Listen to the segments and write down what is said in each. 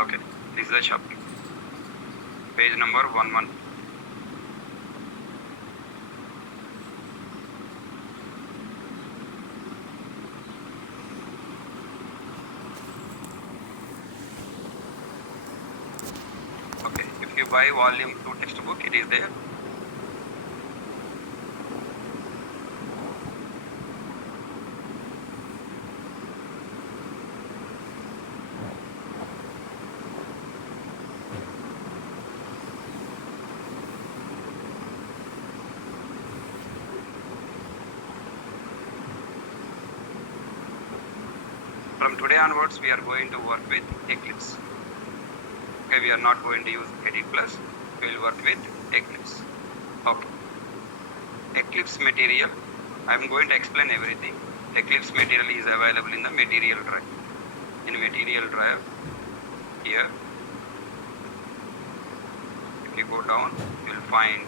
Okay, this is the chapter. Page number 11. Okay, if you buy volume 2 textbook, it is there. From today onwards, we are going to work with Eclipse. Okay, we are not going to use Edit Plus. We will work with Eclipse. Okay. Eclipse material. I am going to explain everything. Eclipse material is available in the material drive. In material drive, here, if you go down, you will find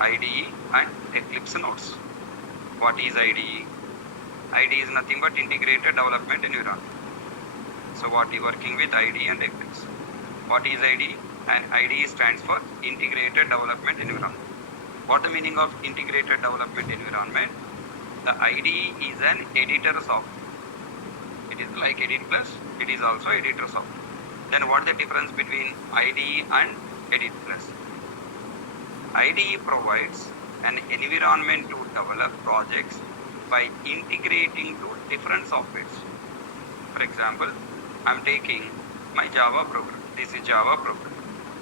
IDE and Eclipse nodes. What is IDE? IDE is nothing but integrated development environment. So what you working with IDE and Eclipse. What is IDE? And IDE stands for integrated development environment. What the meaning of integrated development environment? The IDE is an editor software. It is like Edit Plus, it is also editor software. Then what is the difference between IDE and Edit Plus? IDE provides an environment to develop projects by integrating to different softwares. For example, I am taking my Java program. This is Java program.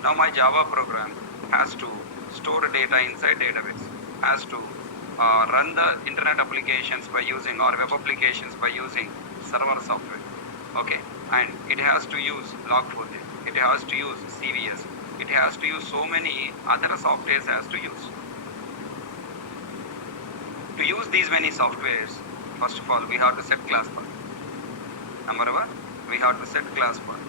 Now my Java program has to store data inside database, has to run the internet applications by using or web applications by using server software. Okay, and it has to use Log4j, it has to use CVS, it has to use so many other softwares has to use. To use these many softwares, first of all, we have to set class path. Number one, we have to set class path,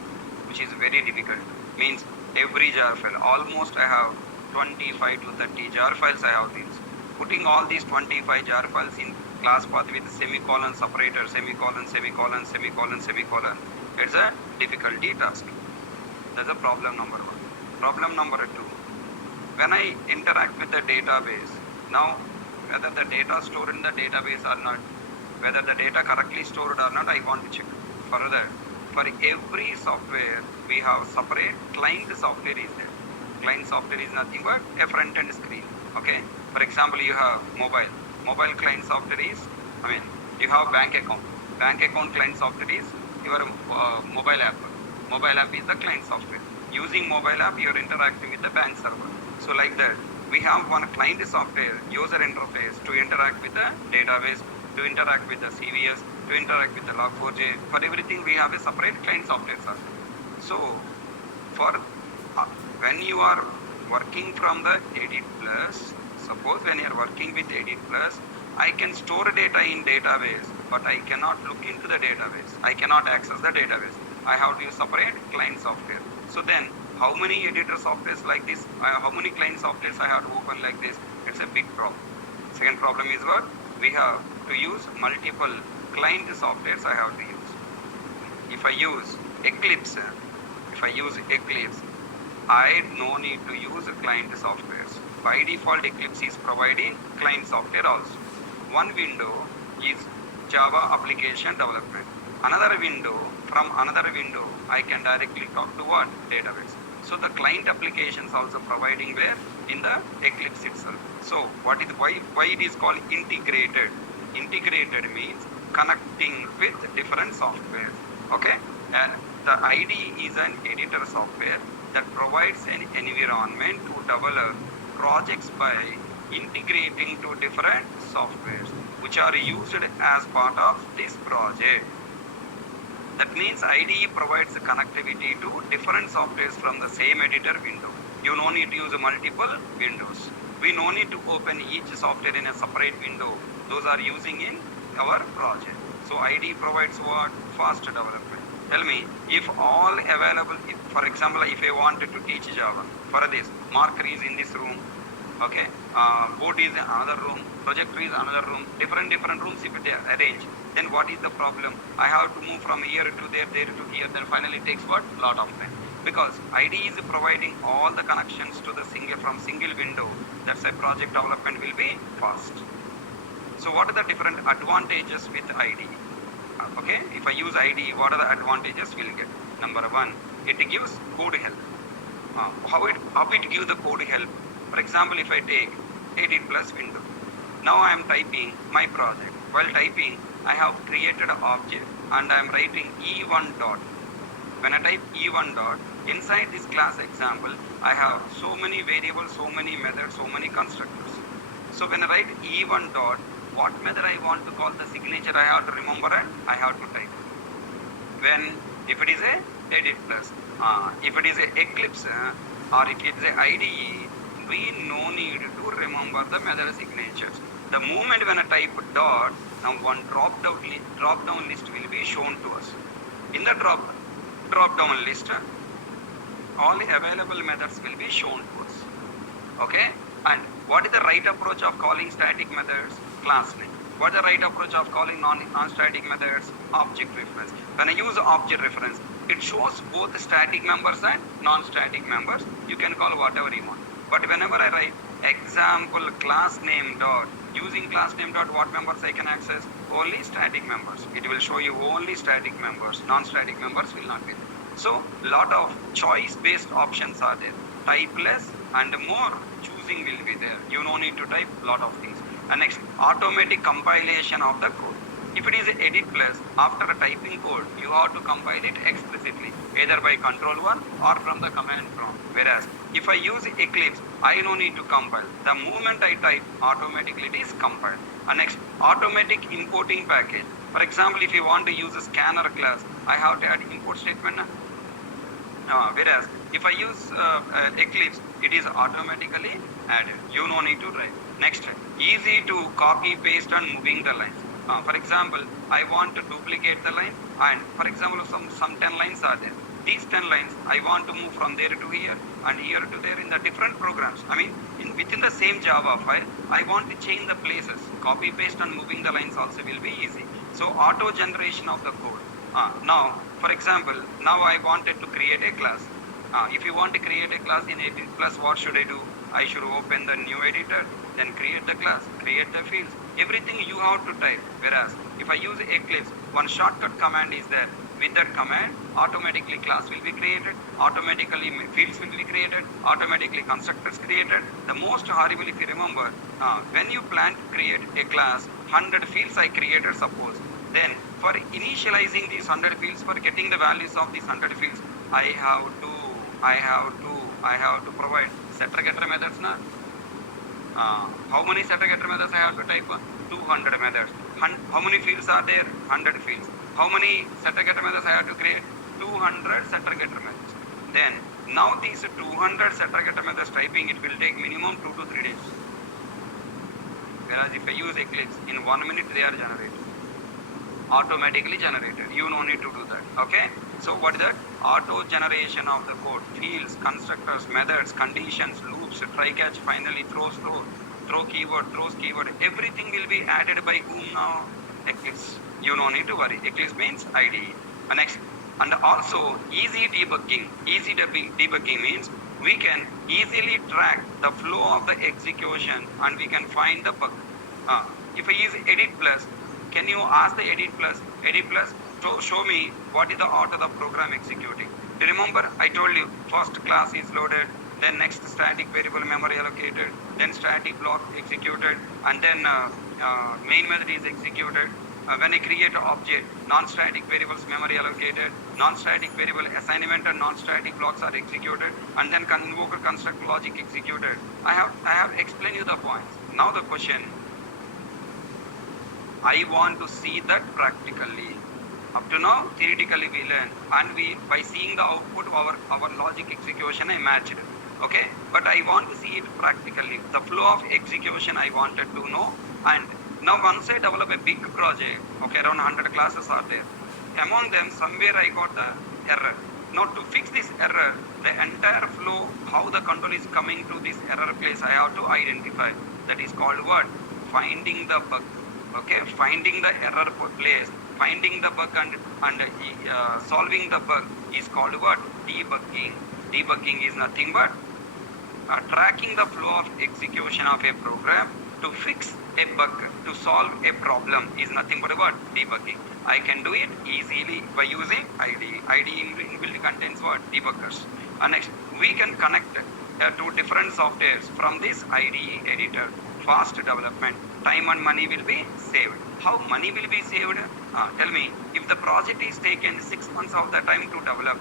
which is very difficult. Means every jar file, almost I have 25 to 30 jar files I have these. Putting all these 25 jar files in class path with semicolon separator, semicolon, semicolon, semicolon, semicolon, it's a difficulty task. That's a problem number one. Problem number two, when I interact with the database, now whether the data stored in the database or not, whether the data correctly stored or not, I want to check. Further, for every software, we have separate client software is there. Client software is nothing but a front end screen. Okay. For example, you have mobile. Mobile client software is, you have bank account. Bank account client software is your mobile app. Mobile app is the client software. Using mobile app, you are interacting with the bank server. So like that, we have one client software, user interface to interact with the database, to interact with the CVS, to interact with the Log4j. For everything, we have a separate client software. So, for when you are working from the Edit Plus, suppose when you are working with Edit Plus, I can store data in database, but I cannot look into the database. I cannot access the database. I have to use separate client software. So then, how many editor softwares like this, how many client softwares I have to open like this? It's a big problem. Second problem is what? We have to use multiple client softwares I have to use. If I use Eclipse, I no need to use client softwares. By default, Eclipse is providing client software also. One window is Java application development. Another window, from another window, I can directly talk to what? Database. So the client applications also providing where? In the Eclipse itself. So what is why it is called integrated? Integrated means connecting with different software. Okay? And the IDE is an editor software that provides an environment to develop projects by integrating to different softwares which are used as part of this project. That means IDE provides connectivity to different softwares from the same editor window. You no need to use multiple windows. We no need to open each software in a separate window. Those are using in our project. So IDE provides what? Fast development. Tell me, if all available, for example, if I wanted to teach Java, for this, Marker is in this room, Okay, board is another room, projector is another room, different rooms if they are arranged, then what is the problem? I have to move from here to there to here, then finally it takes what? Lot of time. Because IDE is providing all the connections to the single window, that's why project development will be fast. So what are the different advantages with IDE? Okay, if I use IDE, what are the advantages we'll get? Number one, it gives code help. How it gives the code help? For example, if I take Edit Plus window, now I am typing my project. While typing, I have created an object and I am writing E1 dot. When I type E1 dot, inside this class example, I have so many variables, so many methods, so many constructors. So when I write E1 dot, what method I want to call the signature, I have to remember and I have to type. When, if it is a Edit Plus, if it is a Eclipse or if it is a IDE, we no need to remember the method signatures. The moment when I type dot, now one drop down list will be shown to us. In the drop down list, all available methods will be shown to us. Okay, and what is the right approach of calling static methods? Class name. What is the right approach of calling non-static methods? Object reference. When I use object reference, it shows both static members and non-static members. You can call whatever you want. But whenever I write example class name dot, using class name dot, what members I can access? Only static members. It will show you only static members. Non-static members will not be there. So lot of choice based options are there. Type less and more choosing will be there. You no need to type lot of things. And next, automatic compilation of the code. If it is Edit Plus, after typing code, you have to compile it explicitly, either by Control 1 or from the command prompt. Whereas, if I use Eclipse, I no need to compile. The moment I type, automatically it is compiled. And next, automatic importing package. For example, if you want to use a scanner class, I have to add import statement. Whereas, if I use Eclipse, it is automatically added. You no need to write. Next, easy to copy, paste and moving the lines. For example, I want to duplicate the line and for example, some 10 lines are there. These 10 lines, I want to move from there to here and here to there in the different programs. I mean, within the same Java file, I want to change the places. Copy, paste and moving the lines also will be easy. So, auto generation of the code. Now, for example, now I wanted to create a class. If you want to create a class in Edit Plus, what should I do? I should open the new editor, then create the class, create the fields. Everything you have to type. Whereas, if I use Eclipse, one shortcut command is there. With that command, automatically class will be created, automatically fields will be created, automatically constructors created. The most horrible, if you remember, when you plan to create a class, 100 fields I created, suppose. Then, for initializing these 100 fields, for getting the values of these 100 fields, I have to provide setter getter methods now. How many setter getter methods I have to type? 200 methods. How many fields are there? 100 fields. How many setter getter methods I have to create? 200 setter getter methods. Then now these 200 setter getter methods typing, it will take minimum 2 to 3 days. Whereas if I use Eclipse, in 1 minute they are generated. Automatically generated. You no need to do that. Okay. So what is that? Auto generation of the code. Fields, constructors, methods, conditions, loops, try catch, finally throw keyword, throws keyword. Everything will be added by whom now? Eclipse. You no need to worry. Eclipse means IDE. Next, and also easy debugging. Easy debugging means we can easily track the flow of the execution and we can find the bug. If I use Edit Plus, can you ask the Edit Plus to show me what is the order of the program executing? Do you remember I told you first class is loaded, then next static variable memory allocated, then static block executed, and then main method is executed. When I create an object, non-static variables memory allocated, non-static variable assignment and non-static blocks are executed, and then invoker construct logic executed. I have explained you the points. Now the question, I want to see that practically. Up to now, theoretically we learn, and by seeing the output our logic execution I matched. Okay, but I want to see it practically. The flow of execution I wanted to know, and now once I develop a big project, okay, around 100 classes are there. Among them, somewhere I got the error. Now to fix this error, the entire flow, how the control is coming to this error place, I have to identify. That is called what? Finding the bug. Okay, finding the error place, finding the bug and solving the bug is called what? Debugging. Debugging is nothing but tracking the flow of execution of a program to fix a bug, to solve a problem is nothing but what? Debugging. I can do it easily by using IDE. IDE inbuilt contains what? Debuggers. And next, we can connect to different softwares from this IDE editor. Fast development, time and money will be saved. How money will be saved? Tell me, if the project is taken 6 months of the time to develop,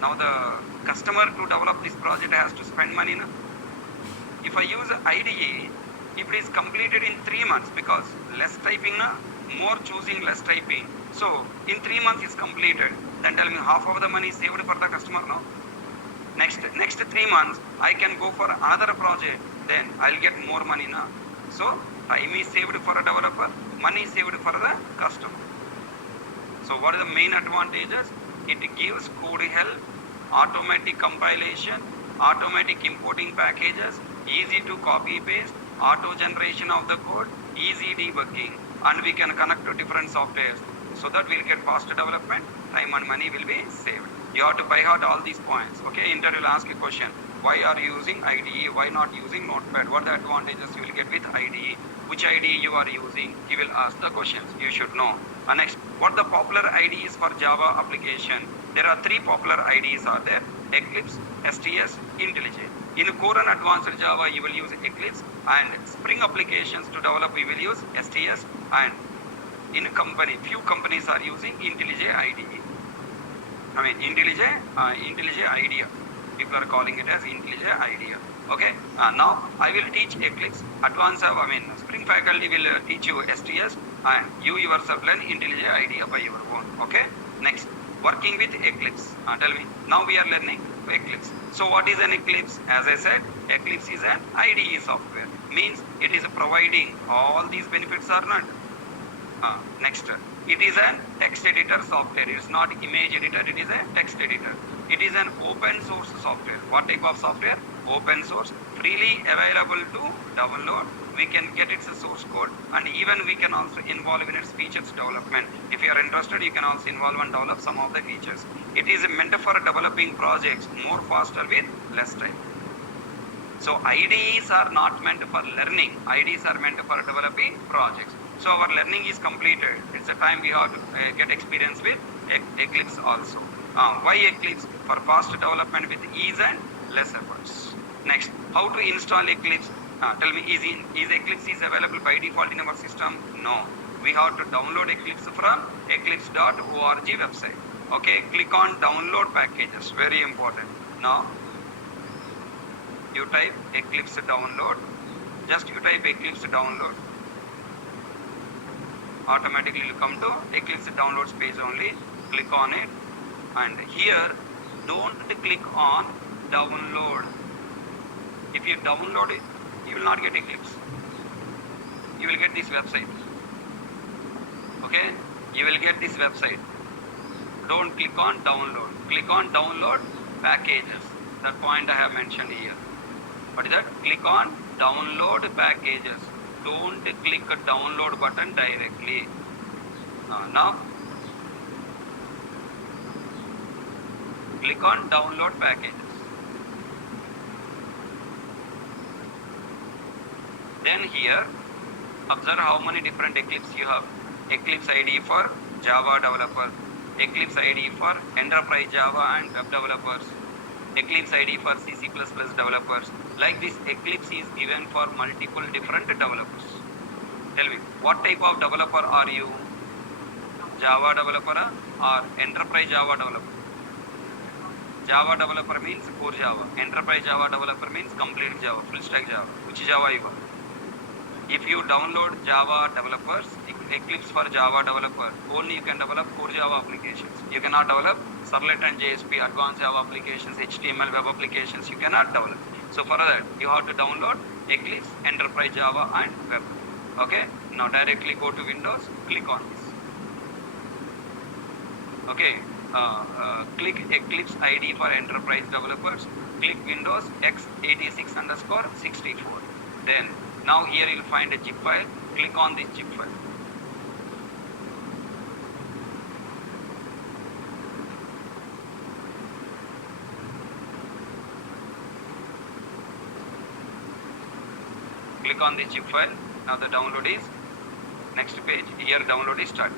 now the customer to develop this project has to spend money. No? If I use IDE, if it is completed in 3 months, because less typing, more choosing less typing. So in 3 months is completed, then tell me half of the money is saved for the customer now. Next 3 months, I can go for another project, then I'll get more money now. So time is saved for a developer, money is saved for the customer. So what are the main advantages? It gives code help, automatic compilation, automatic importing packages, easy to copy paste, auto generation of the code, easy debugging, and we can connect to different softwares so that we'll get faster development, time and money will be saved. You have to by heart all these points. Okay, interview will ask a question. Why are you using IDE? Why not using Notepad? What are the advantages you will get with IDE? Which IDE you are using? He will ask the questions. You should know. And next, what the popular IDEs for Java application? There are 3 popular IDEs are there. Eclipse, STS, IntelliJ. In core and advanced Java, you will use Eclipse, and Spring applications to develop, you will use STS, and in few companies are using IntelliJ IDE. IntelliJ IDEA. People are calling it as IntelliJ IDEA. Okay. Now I will teach Eclipse. Advanced Spring faculty will teach you STS, and you yourself learn IntelliJ IDEA by your own. Okay. Next, working with Eclipse. Tell me. Now we are learning Eclipse. So what is an Eclipse? As I said, Eclipse is an IDE software. Means it is providing all these benefits are not. Next, it is an text editor software. It is not image editor, it is a text editor. It is an open source software. What type of software? Open source, freely available to download. We can get its source code, and even we can also involve in its features development. If you are interested, you can also involve and develop some of the features. It is meant for developing projects more faster with less time. So IDEs are not meant for learning. IDEs are meant for developing projects. So our learning is completed. It's a time we have to get experience with Eclipse also. Why Eclipse? For fast development with ease and less efforts. Next, how to install Eclipse? Tell me, is Eclipse is available by default in our system? No. We have to download Eclipse from eclipse.org website. Okay, click on download packages. Very important. Now, you type Eclipse download. Just you type Eclipse download. Automatically will come to Eclipse downloads page only. Click on it, and here don't click on download. If you download it, you will not get Eclipse. You will get this website. Okay, you will get this website. Don't click on download. Click on download packages. That point I have mentioned here. What is that? Click on download packages. Don't click a download button directly. Now click on download packages. Then here observe how many different Eclipse you have. Eclipse IDE for Java developer, Eclipse IDE for enterprise Java and web developers, Eclipse IDE for C++ developers. Like this, Eclipse is given for multiple different developers. Tell me, what type of developer are you? Java developer or enterprise Java developer? Java developer means core Java. Enterprise Java developer means complete Java, full stack Java. Which Java you are? If you download Java developers, Eclipse for Java developer, only you can develop core Java applications. You cannot develop Servlet and JSP, advanced Java applications, HTML web applications. You cannot develop. So for that, you have to download Eclipse, Enterprise Java and Web. Okay. Now directly go to Windows, click on this. Okay. click Eclipse ID for enterprise developers, click Windows x86_64. Then now here you'll find a zip file, click on this zip file. Click on the zip file. Now the download is next page. Here download is started.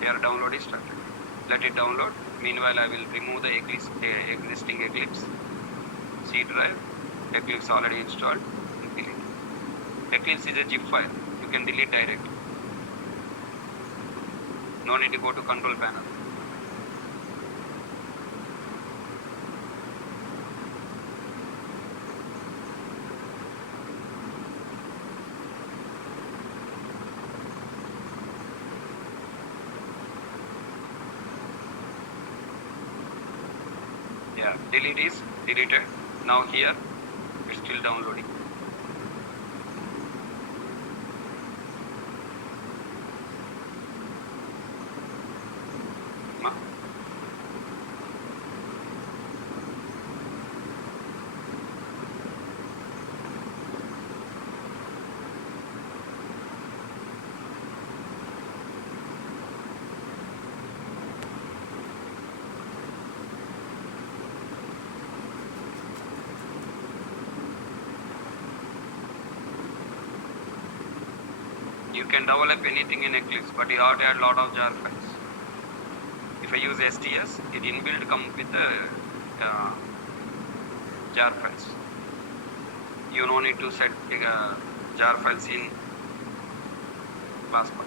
Here download is started. Let it download. Meanwhile, I will remove the existing Eclipse C drive. Eclipse already installed. Delete. Eclipse is a zip file. You can delete direct. No need to go to control panel. Yeah, delete is deleted. Now here it's still downloading. You can develop anything in Eclipse, but you have to add a lot of jar files. If I use STS, it inbuilt comes with jar files. You no need to set jar files in ClassPath.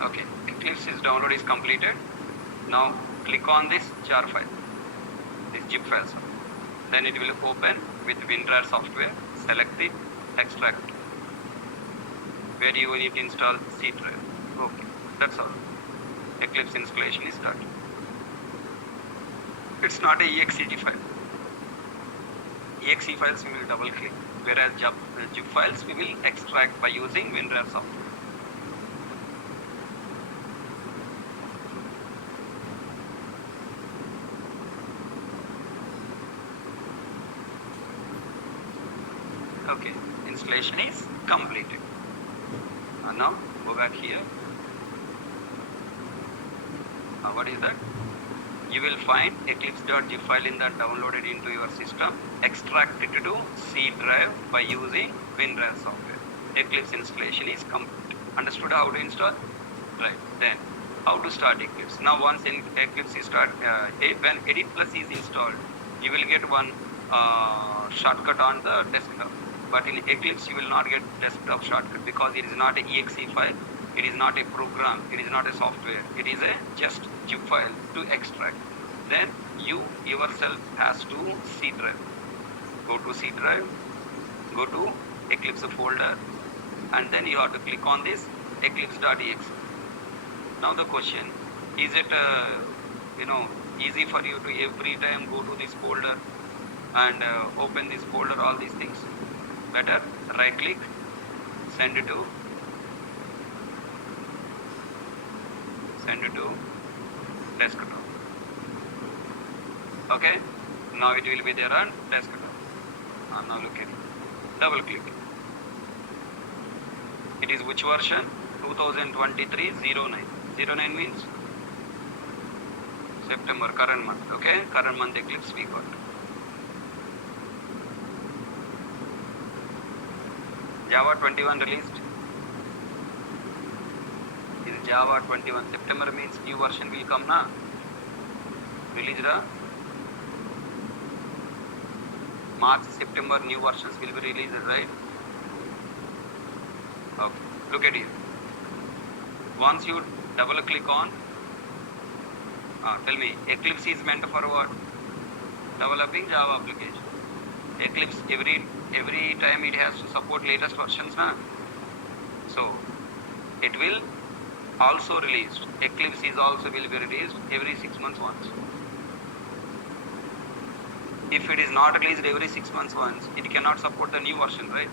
Okay, Eclipse download is completed. Now click on this jar file, this zip file. Then it will open with WinRAR software. Select it, extract. Where you need to install C drive. Okay, that's all. Eclipse installation is done. It's not a exe file. Exe files we will double click, whereas zip files we will extract by using WinRAR software. Okay, installation is completed. And now go back here. What is that? You will find eclipse.zip file in that downloaded into your system. Extract it to C drive by using WinRAR software. Eclipse installation is complete. Understood how to install? Right. Then how to start Eclipse? Now once in Eclipse is start, when Edit Plus is installed, you will get one shortcut on the desktop. But in Eclipse you will not get desktop shortcut because it is not a exe file. It is not a program, it is not a software, it is a just zip file to extract. Then you yourself has to C drive. Go to C drive, go to Eclipse folder, and then you have to click on this eclipse.exe. Now the question, is it easy for you to every time go to this folder and open this folder, all these things? Better right click, send it to desktop. Okay, now it will be there on desktop. Now look at it. Double click. It is which version? 2023-09. 09 means September, current month. Okay, current month Eclipse we got. Java 21 released. Java 21. September means new version will come na. Released March, September new versions will be released, right? Okay. Look at it. Once you double click on, tell me, Eclipse is meant for what? Developing Java application. Eclipse every time it has to support latest versions na. So it will also released. Eclipse is also will be released every 6 months once. If it is not released every 6 months once, it cannot support the new version, right?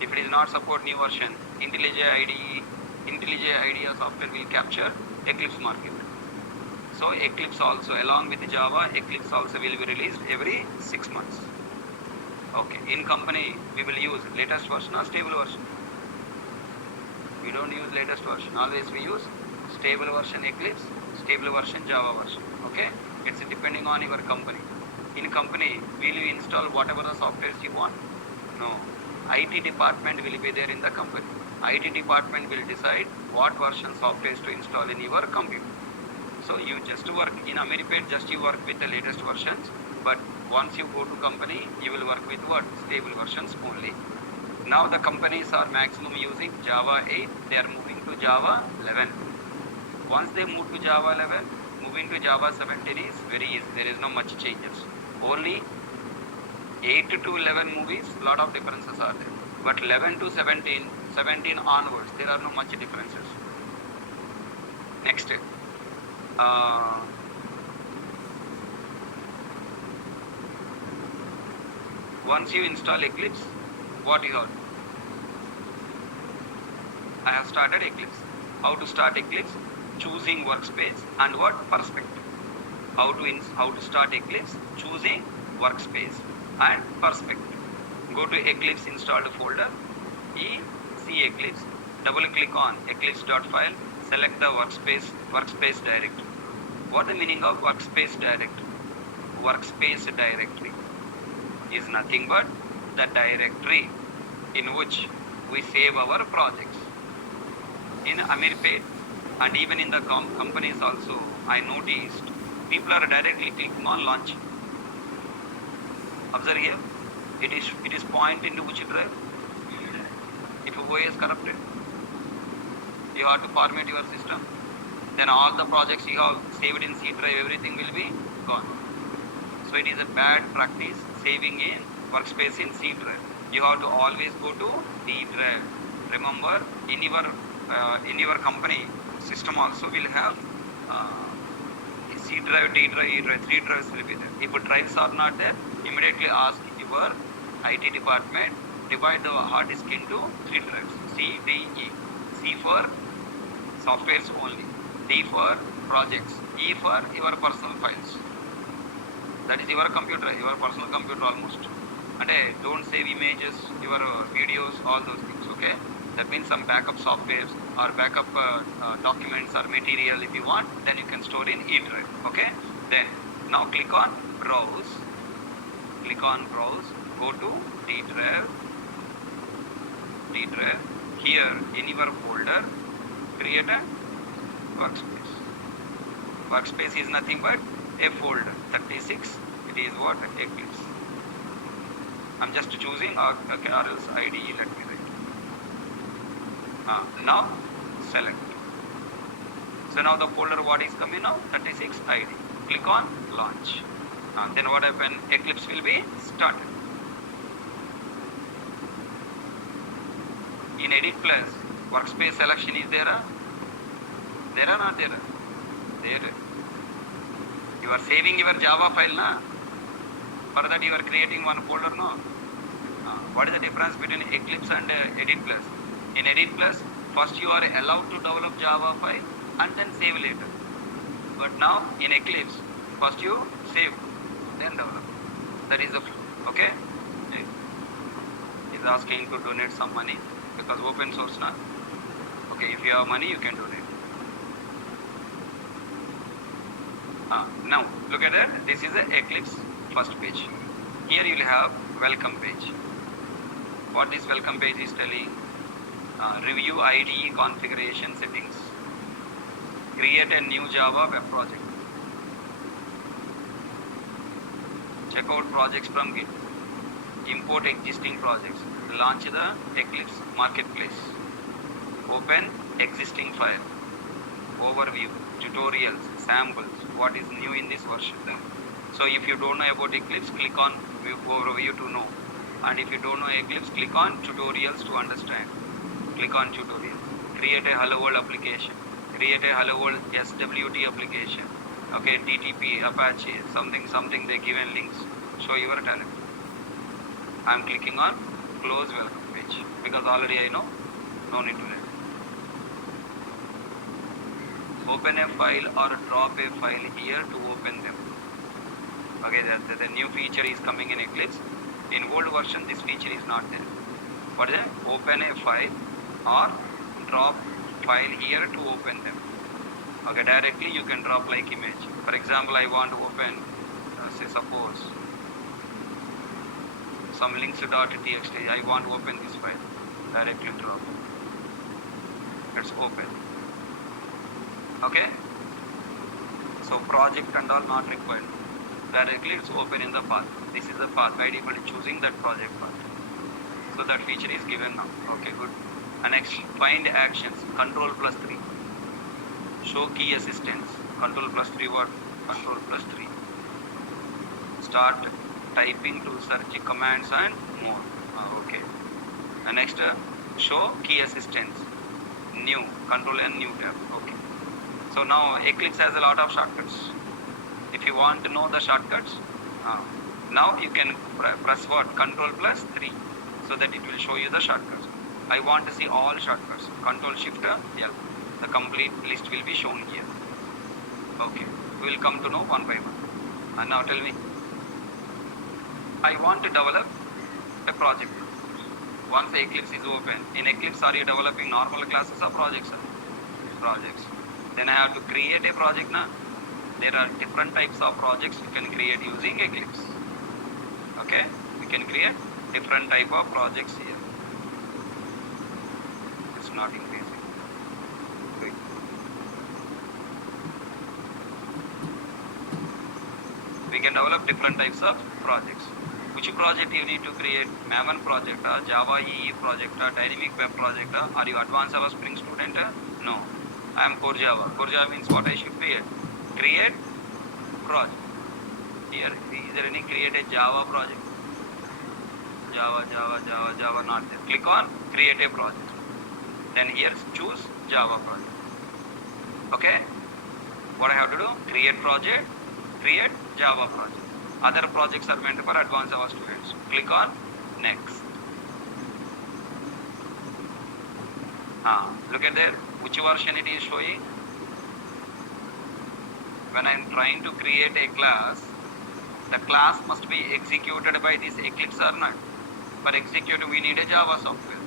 If it is not support new version, IntelliJ IDEA software will capture Eclipse market. So Eclipse also, along with Java, Eclipse also will be released every 6 months. Okay, in company we will use latest version or stable version. We don't use latest version. Always we use stable version Eclipse, stable version Java version. Okay? It's depending on your company. In company, will you install whatever the softwares you want? No. IT department will be there in the company. IT department will decide what version softwares to install in your computer. So you just work in Ameripay, just you work with the latest versions. But once you go to company, you will work with what? Stable versions only. Now the companies are maximum using Java 8, they are moving to Java 11. Once they move to Java 11, moving to Java 17 is very easy, there is no much changes. Only 8 to 11 movies, lot of differences are there. But 11 to 17, 17 onwards, there are no much differences. Next, once you install Eclipse, what you have? I have started Eclipse. How to start Eclipse? Choosing workspace and what? Perspective. How to start Eclipse? Choosing workspace and perspective. Go to Eclipse installed folder, see Eclipse, double click on eclipse.file, select the workspace directory. What the meaning of workspace directory? Workspace directory is nothing but the directory in which we save our projects. In Ameripay and even in the companies also, I noticed people are directly clicking on launch. Observe here, it is point into which drive? If OS corrupted, you have to format your system. Then all the projects you have saved in C drive, everything will be gone. So it is a bad practice saving in workspace in C drive. You have to always go to D drive. Remember, in your company system also will have C drive, D drive, E drive, 3 drives will be there. If drives are not there, immediately ask your IT department, divide the hard disk into 3 drives, C, D, E. C for softwares only, D for projects, E for your personal files. That is your computer, your personal computer almost. And don't save images, your videos, all those things, okay? That means some backup softwares or backup documents or material if you want, then you can store in E drive, okay? Then now click on browse, go to D drive, here in your folder, create a workspace. Workspace is nothing but a folder, 36, it is what? Eclipse. I'm just choosing or else IDE, let me write. Now select. So now the folder what is coming now? 36 ID. Click on launch. Then what happen? Eclipse will be started. In Edit Plus, workspace selection is there? There or not there? There. You are saving your Java file, na? For that you are creating one folder, no? What is the difference between Eclipse and Edit Plus? In Edit Plus, first you are allowed to develop Java file and then save later. But now in Eclipse, first you save, then develop. That is the flow, okay? He is asking to donate some money because open source, na? Okay, if you have money, you can donate. Now, look at that. This is the Eclipse first page. Here you will have welcome page. What this welcome page is telling? Review IDE configuration settings. Create a new Java web project. Check out projects from Git. Import existing projects. Launch the Eclipse Marketplace. Open existing file. Overview, tutorials, samples, what is new in this version. So if you don't know about Eclipse, click on overview to know. And if you don't know Eclipse, click on tutorials to understand. Click on tutorials. Create a Hello World application. Create a Hello World SWT application. Okay, TTP, Apache, something they given links. Show your talent. I am clicking on close welcome page because already I know, no need to read. Open a file or drop a file here to open them. Okay, the new feature is coming in Eclipse. In old version, this feature is not there. What is it? Open a file or drop file here to open them. Okay, directly you can drop like image. For example, I want to open, say suppose, some links.txt. I want to open this file. Directly drop. Let's open. Okay. So project and all not required. Directly it's open in the path. This is the path by default choosing that project path. So that feature is given now. Okay, good. And next, find actions. Control+3. Show key assistance. Control+3 what? Control+3. Start typing to search commands and more. Okay. And next, show key assistance. New. Control and new tab. Okay. So now Eclipse has a lot of shortcuts. If you want to know the shortcuts, now you can press what? Control+3 so that it will show you the shortcuts. I want to see all shortcuts. Control-Shift-L. The complete list will be shown here. Okay. We will come to know one by one. And now tell me. I want to develop a project. Once the Eclipse is open, in Eclipse are you developing normal classes or projects? Projects. Then I have to create a project now. There are different types of projects you can create using Eclipse. Okay, you can create different type of projects here. It's not increasing. Wait. We can develop different types of projects. Which project you need to create? Maven project, Java EE project, Dynamic Web project, are you advanced or Spring student? No. I am Core Java. Core Java means what I should create? Create project. Here, is there any create a Java project? Java, not there. Click on create a project. Then here choose Java project. Okay. What I have to do? Create project, create Java project. Other projects are meant for advanced Java students. Click on next. Look at there. Which version it is showing? When I am trying to create a class, the class must be executed by this Eclipse or not. For execute, we need a Java software.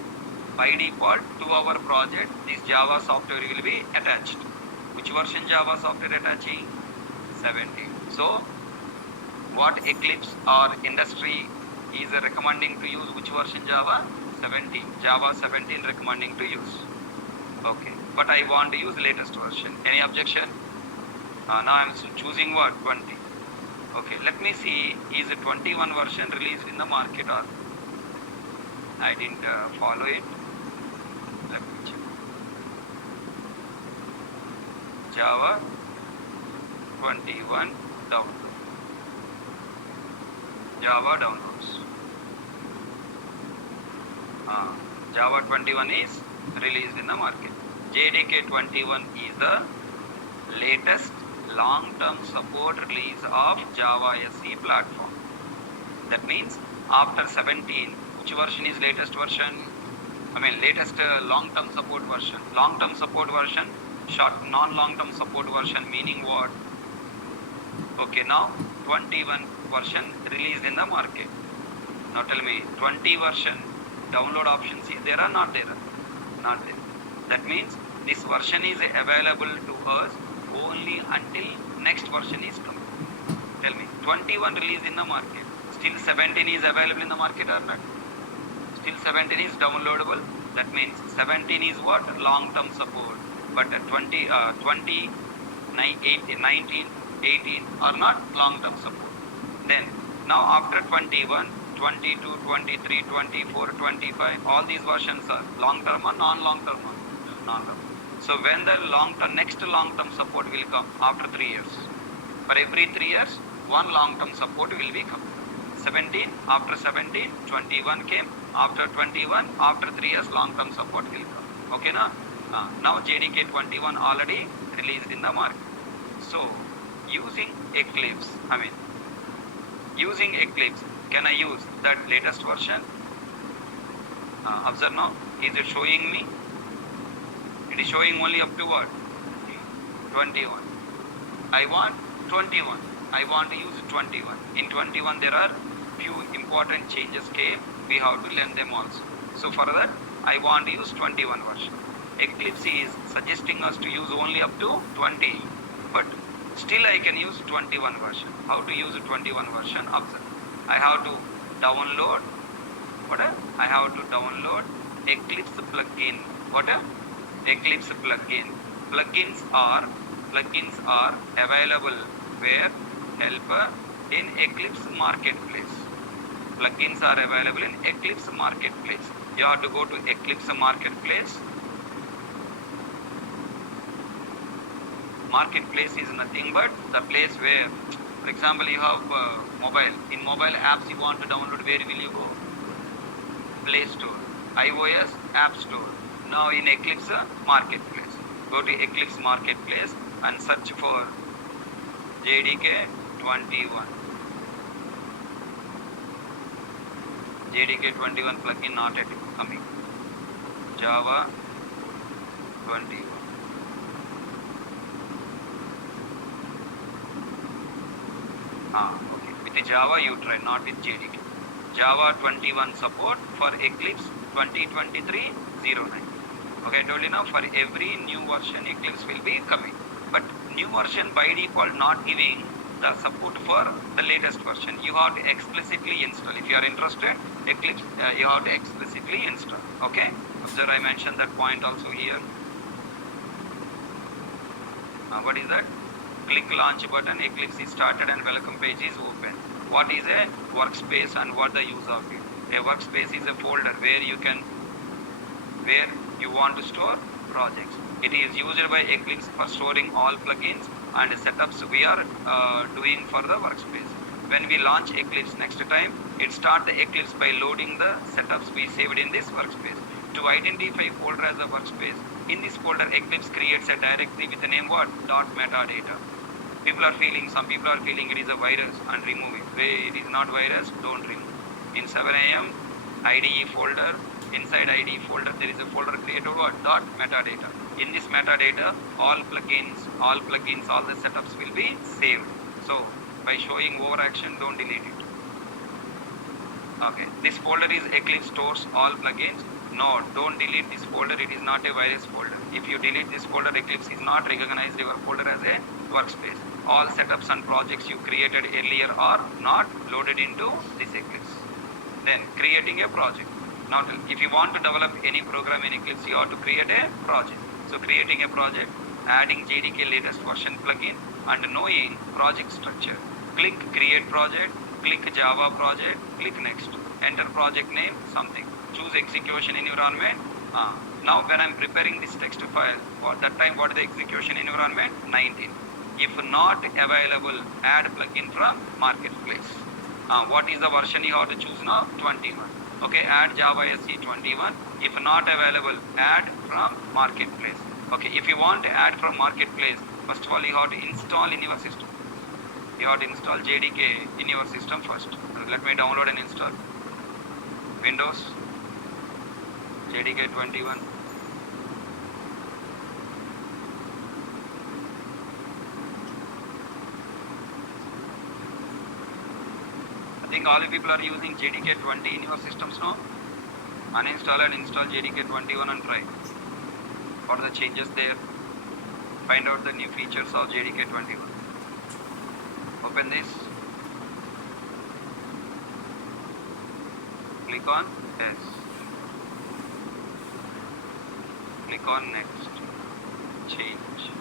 By default, to our project, this Java software will be attached. Which version Java software attaching? 17. So, what Eclipse or industry is recommending to use which version Java? 17. Java 17 recommending to use. Okay. But I want to use latest version. Any objection? Now I am choosing what? 20. Okay. Let me see. Is the 21 version released in the market or I didn't follow it. Let me check. Java 21 download. Java downloads. Java 21 is released in the market. JDK 21 is the latest long-term support release of Java SE platform. That means after 17, which version is latest version? Latest long-term support version. Long-term support version, short non-long-term support version, meaning what? Okay, now 21 version released in the market. Now tell me, 20 version download options is there or not there? Not there. That means this version is available to us only until next version is coming. Tell me, 21 released in the market. Still 17 is available in the market or not? Still 17 is downloadable. That means 17 is what? Long-term support. But 20, 19, 18 are not long-term support. Then, now after 21, 22, 23, 24, 25, all these versions are long-term or non-long-term? Non-term. So when the next long-term support will come after 3 years. For every 3 years, one long-term support will be come. 17, after 17, 21 came. After 21, after 3 years, long-term support will come. Okay, na? Now JDK 21 already released in the market. So, using Eclipse, can I use that latest version? Observe now, is it showing me? It is showing only up to what? 21. I want 21. I want to use 21. In 21 there are few important changes came. We have to learn them also. So for that I want to use 21 version. Eclipse is suggesting us to use only up to 20. But still I can use 21 version. How to use 21 version? Observe. I have to download. I have to download Eclipse plugin. Eclipse plugin. Plugins are available where? Helper in Eclipse Marketplace. Plugins are available in Eclipse Marketplace. You have to go to Eclipse Marketplace. Marketplace is nothing but the place where, for example, you have mobile. In mobile apps you want to download, where will you go? Play Store, iOS App Store. Now in Eclipse Marketplace, go to Eclipse Marketplace and search for JDK 21. JDK 21 plugin not yet coming. Java 21. Okay. With the Java you try, not with JDK. Java 21 support for Eclipse 2023-09. Okay, I told you now, for every new version Eclipse will be coming. But new version by default not giving the support for the latest version. You have to explicitly install. If you are interested, Eclipse, you have to explicitly install. Okay? Observe, I mentioned that point also here. What is that? Click launch button, Eclipse is started and welcome page is open. What is a workspace and what the use of it? A workspace is a folder where you want to store projects. It is used by Eclipse for storing all plugins and setups we are doing for the workspace. When we launch Eclipse next time, it start the Eclipse by loading the setups we saved in this workspace. To identify folder as a workspace, in this folder Eclipse creates a directory with the name what? .metadata. Some people are feeling it is a virus and remove it. Hey, it is not virus, don't remove. In 7am, IDE folder, inside IDE folder there is a folder created what? .metadata. In this metadata, all plugins, all the setups will be saved. So, by showing overaction, don't delete it. Okay, this folder is Eclipse stores all plugins. No, don't delete this folder, it is not a virus folder. If you delete this folder, Eclipse is not recognized your folder as a workspace. All setups and projects you created earlier are not loaded into this Eclipse. Then creating a project. Now, if you want to develop any program in Eclipse, you have to create a project. So creating a project, adding JDK latest version plugin, and knowing project structure. Click create project, click Java project, click next. Enter project name, something. Choose execution environment. Now when I'm preparing this text file, at that time what is the execution environment? 19. If not available, add plugin from marketplace. What is the version you have to choose now? 21. Okay, add Java SE 21. If not available, add from marketplace. Okay, if you want to add from marketplace, first of all you have to install in your system. You have to install JDK in your system first. Let me download and install. Windows, JDK 21. I think all you people are using JDK 20 in your systems now. Uninstall and install JDK 21 and try. What are the changes there? Find out the new features of JDK 21. Open this. Click on yes. Click on next. Change.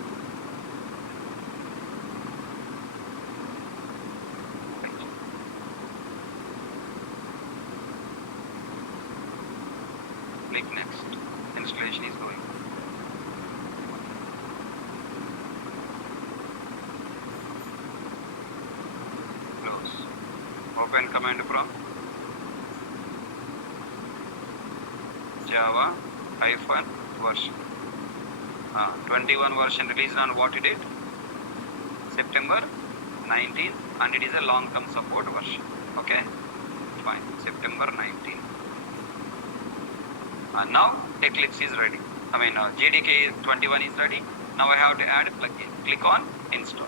Click next. Installation is going. Close. Open command from Java version. 21 version released on what date? September 19, and it is a long-term support version. Okay, fine. September 19. And now Eclipse is ready. JDK 21 is ready. Now I have to add a plugin. Click on install.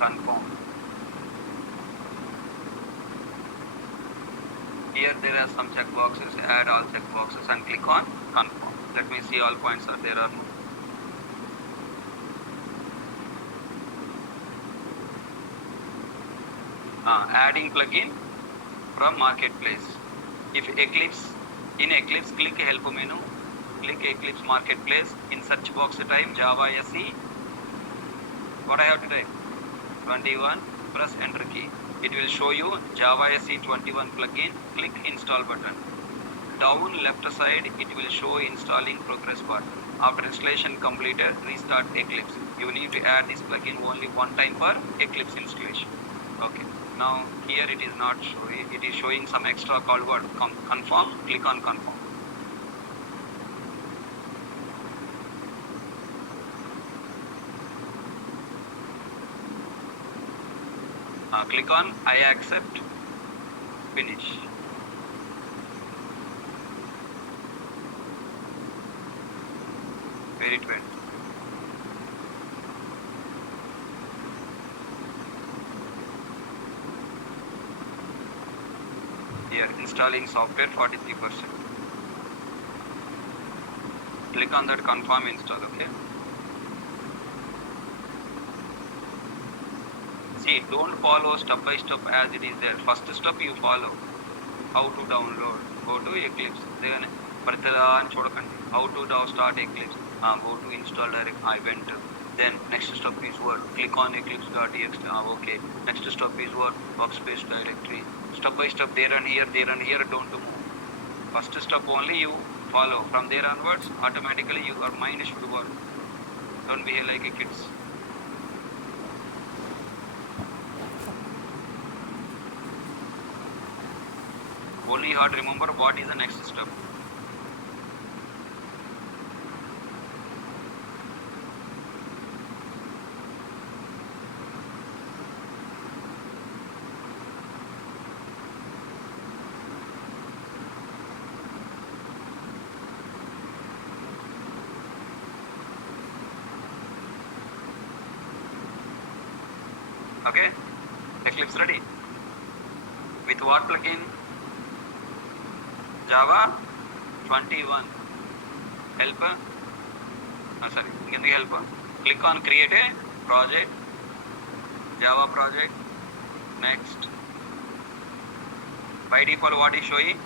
Confirm. Here there are some checkboxes. Add all checkboxes and click on confirm. Let me see all points are there or no. Adding plugin from marketplace. If Eclipse, in Eclipse click help menu, click Eclipse marketplace. In search box type Java SE. What I have to type? 21, press enter key. It will show you Java SE 21 plugin. Click install button. Down left side it will show installing progress bar. After installation completed, restart Eclipse. You need to add this plugin only one time per Eclipse installation. Okay. Now here it is not showing. It is showing some extra call word confirm. Click on confirm. Click on I accept, finish. Where it went? Here, installing software 43%. Click on that confirm install, okay? See, don't follow step by step as it is there. First step you follow. How to download. Go to Eclipse. Then how to start Eclipse. Go to install direct. I went. Then next step is what? Click on eclipse.txt. Okay. Next step is what? Workspace directory. Step by step, there and here, don't move. First step only you follow. From there onwards, automatically your mind should work. Don't behave like a kids. Only you have to remember what is the next step. Okay, Eclipse ready. With what plugin? Java 21. Help. Sorry, in the help. Click on create a project. Java project. Next. By default, what is showing?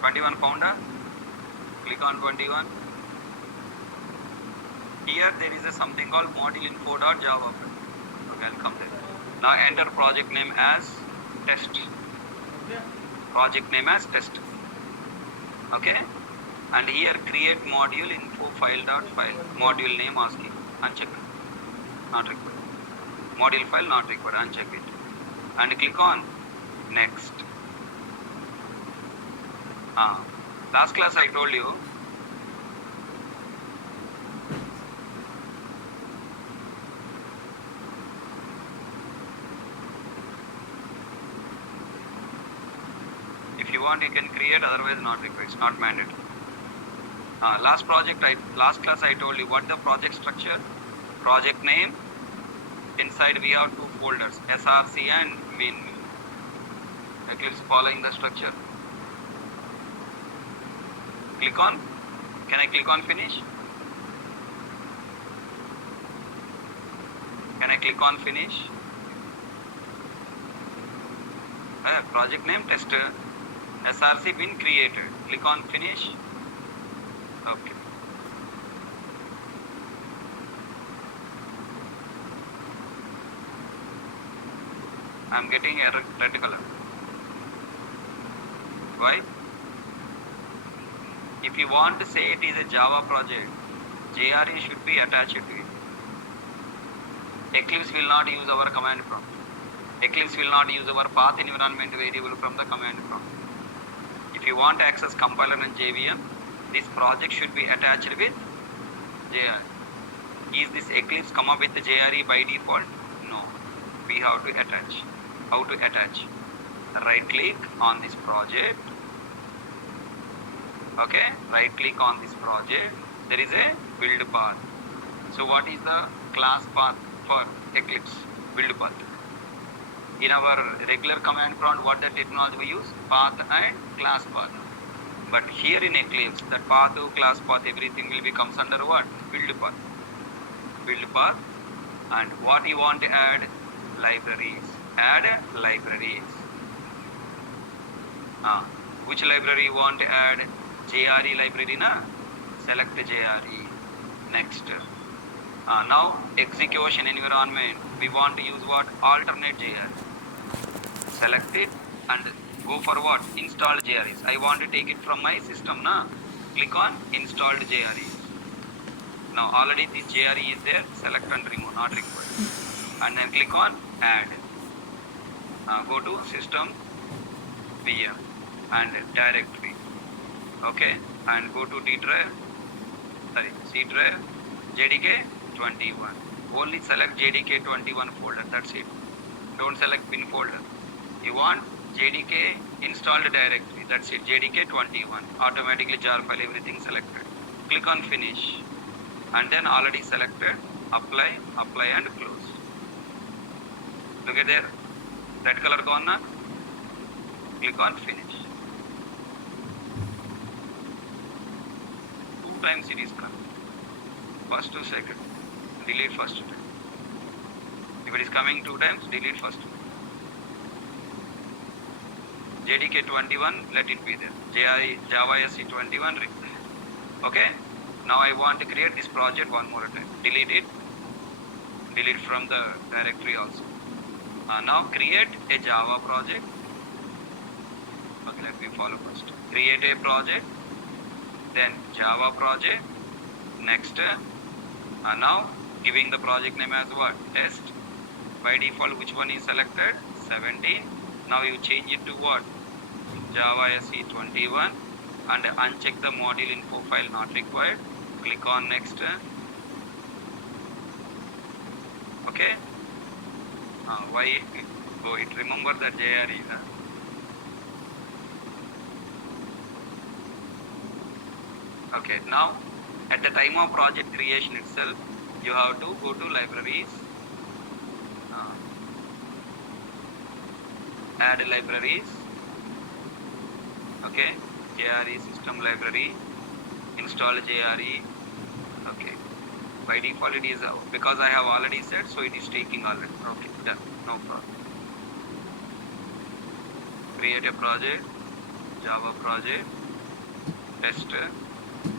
21 founder. Click on 21. Here there is a something called module.info.java. Okay, I'll come there. Now enter project name as test. Project name as test. Okay. And here create module info file.file. Module name asking. Uncheck. Not required. Module file not required. Uncheck it. And click on next. Last class I told you. If you want, you can create, otherwise not required. It's not mandatory. Last class I told you what the project structure, project name. Inside we have two folders, SRC and main. Eclipse following the structure. Click on. Can I click on finish? Can I click on finish? Project name tester. SRC been created. Click on finish. Okay. I am getting a red color. Why? If you want to say it is a Java project, JRE should be attached to it. Eclipse will not use our command prompt. Eclipse will not use our path environment variable from the command prompt. If you want to access compiler and JVM, this project should be attached with JRE. Is this Eclipse come up with the JRE by default? No. We have to attach. How to attach? Right click on this project. Okay, right click on this project. There is a build path. So what is the class path for Eclipse? Build path. In our regular command prompt, what the technology we use? Path and class path. But here in Eclipse, that path, class path, everything will be comes under what? Build path. Build path. And what you want to add? Libraries. Add libraries. Which library you want to add? JRE library, na? Select JRE. Next. Now execution environment. We want to use what? Alternate JRE. Select it and go for what? Install JREs. I want to take it from my system, na? Click on installed JREs. Now already this JRE is there. Select and remove. Not required. And then click on add. Go to system VM and directory. Okay, and go to C drive JDK 21. Only select JDK 21 folder. That's it. Don't select bin folder. You want JDK installed directory. That's it. JDK 21. Automatically jar file everything selected. Click on finish. And then already selected. Apply and close. Look at there. Red color gone na? Click on finish. 2 times it is come. First to second. Delete first time. If it is coming 2 times, delete first. JDK 21, let it be there. Java SE 21. Okay. Now I want to create this project one more time. Delete it. Delete from the directory also. Now create a Java project. Okay, let me follow first. Create a project, then Java project. Next, now giving the project name as what? Test. By default, which one is selected? 17. Now you change it to what? Java SE 21 and uncheck the module info file not required. Click on next. Okay. Why? Oh, it remember that JRE. Okay. Now, at the time of project creation itself, you have to go to libraries. Add libraries. Okay. JRE system library. Install JRE. Okay. By default it is out because I have already said, so it is taking already. Okay, done. No problem. Create a project, Java project, test.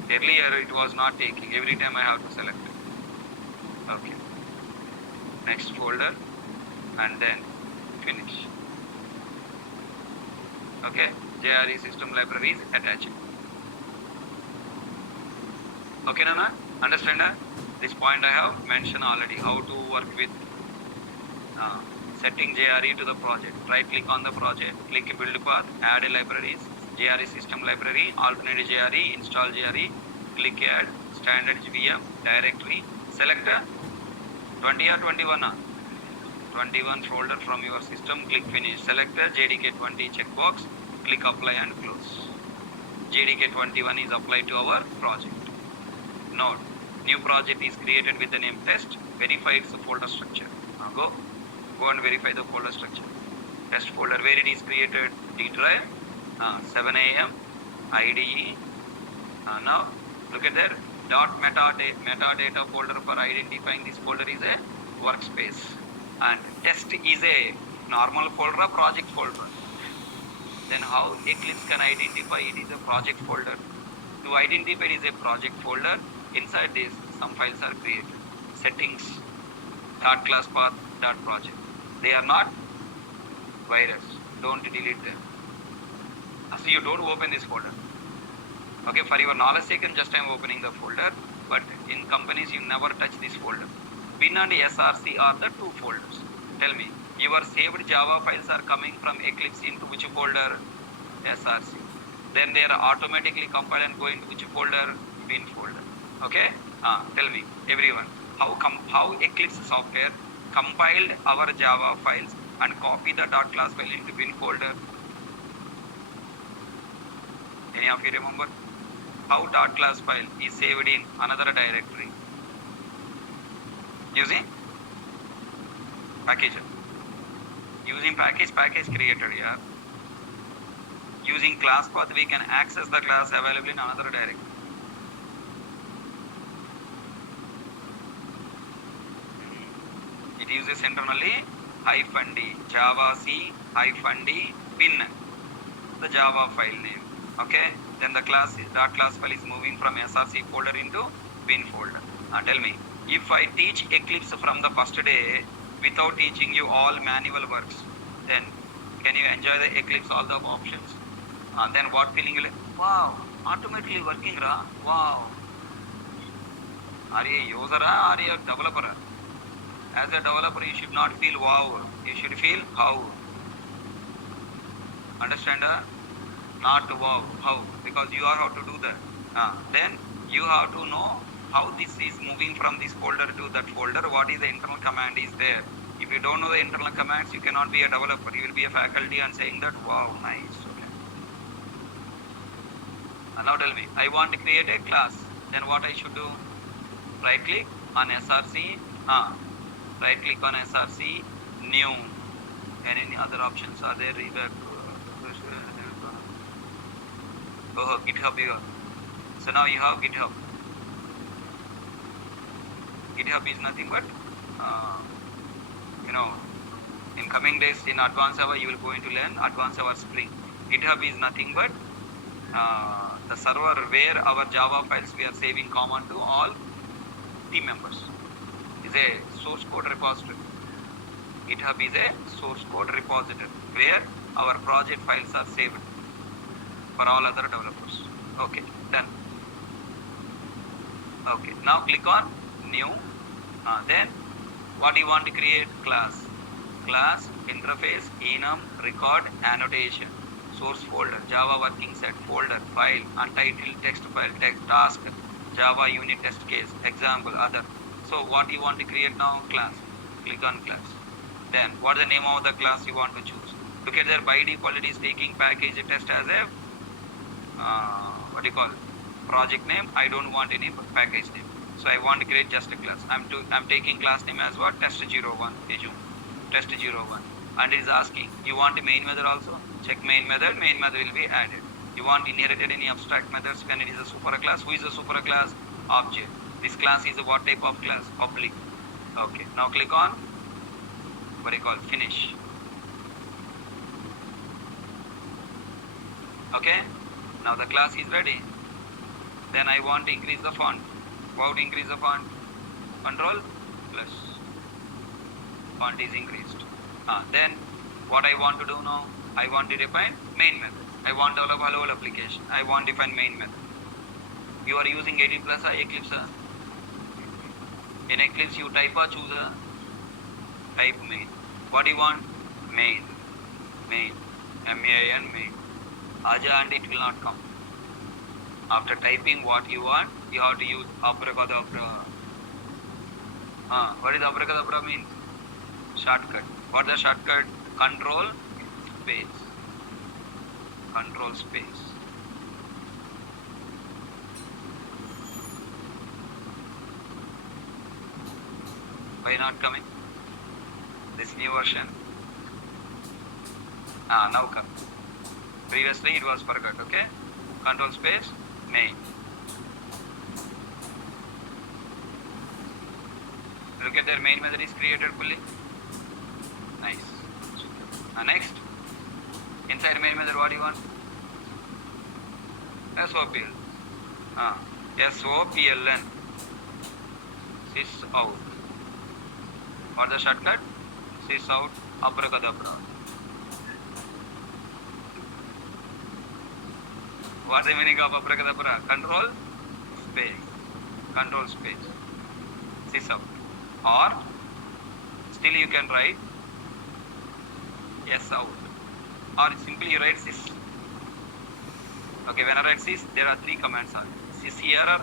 Earlier it was not taking. Every time I have to select it. Okay. Next folder and then finish. Okay. JRE system libraries attached. Okay, Nana? Understand that? This point I have mentioned already, how to work with setting JRE to the project. Right click on the project, click build path, add a libraries, JRE system library, alternate JRE, install JRE, click add, standard VM, directory, select 20 or 21? 21 folder from your system, click finish. Select JDK 20 checkbox, click apply and close. JDK 21 is applied to our project. Note, new project is created with the name test, verify its folder structure. Now go and verify the folder structure. Test folder where it is created, D drive, 7 AM, IDE. Now look at there, metadata folder for identifying this folder is a workspace, and test is a normal folder, project folder. Then how Eclipse can identify it is a project folder? To identify it is a project folder, inside this some files are created. Settings, .class path, .project. They are not virus. Don't delete them. So you don't open this folder. Okay, for your knowledge sake, just I am opening the folder. But in companies, you never touch this folder. Bin and SRC are the two folders. Tell me, your saved Java files are coming from Eclipse into which folder? SRC. Then they are automatically compiled and go into which folder? Bin folder. Okay? Tell me, everyone, how Eclipse software compiled our Java files and copy the .class file into bin folder? Any of you remember? How .class file is saved in another directory? Using package. Using package created here. Using class path, we can access the class available in another directory. It uses internally -d, Java C -d bin, the Java file name. Okay, then the class file is moving from SRC folder into bin folder. Tell me, if I teach Eclipse from the first day without teaching you all manual works, then can you enjoy the Eclipse, all the options? Then what feeling you like? Wow, automatically working, ra? Wow. Are you a user or are you a developer? As a developer, you should not feel wow. You should feel how. Understand? Not wow, how, because you are how to do that. Then you have to know how this is moving from this folder to that folder. What is the internal command is there? If you don't know the internal commands, you cannot be a developer. You will be a faculty and saying that wow, nice. Okay. Now tell me, I want to create a class. Then what I should do? Right click on SRC. Right click on SRC, new. And any other options are there? Oh, GitHub here. So now you have GitHub. GitHub is nothing but, in coming days in Advanced Java, you will going to learn Advanced Java Spring. GitHub is nothing but the server where our Java files we are saving common to all team members is a source code repository. GitHub is a source code repository where our project files are saved for all other developers. Okay, done. Okay, now click on new. Then what do you want to create? Class. Class, interface, enum, record, annotation, source folder, Java working set, folder, file, untitled text file, text, task, Java unit test case, example, other. So what do you want to create now? Class. Click on class. Then what is the name of the class you want to choose? Look at there, by default it is taking package test as a what do you call it? Project name. I don't want any package name, so I want to create just a class. I'm taking class name as what? Test01. Test01, and it is asking you want a main method also. Check main method. Main method will be added. You want inherited any abstract methods when it is a super class. Who is a super class? Object. This class is a what type of class? Public. Okay. Now click on what do you call finish. Okay. Now the class is ready. Then I want to increase the font. How to increase the font? Control plus. Font is increased. Then what I want to do now? I want to define main method. I want to develop hello application. I want to define main method. You are using 18 plus or Eclipse. In Eclipse you type or choose a type main. What do you want? Main. Main. M-A-N main. Aja and it will not come. After typing what you want, you have to use abracadabra. What is abracadabra means? Shortcut. What is the shortcut? Control space. Control space. Why not coming? This new version. Now come. Previously it was forgot. Okay. Control space. Main. Look at their main method is created fully. Nice. Next, inside main method, what do you want? SOPL. SOPLN. Sys out. What the shortcut? Sys out. Abracadabra. What is the meaning of abracadabra? Control space. Control space. Sys out. Or still you can write S out. Or simply you write sys. Okay, when I write sys, there are three commands. Sys error,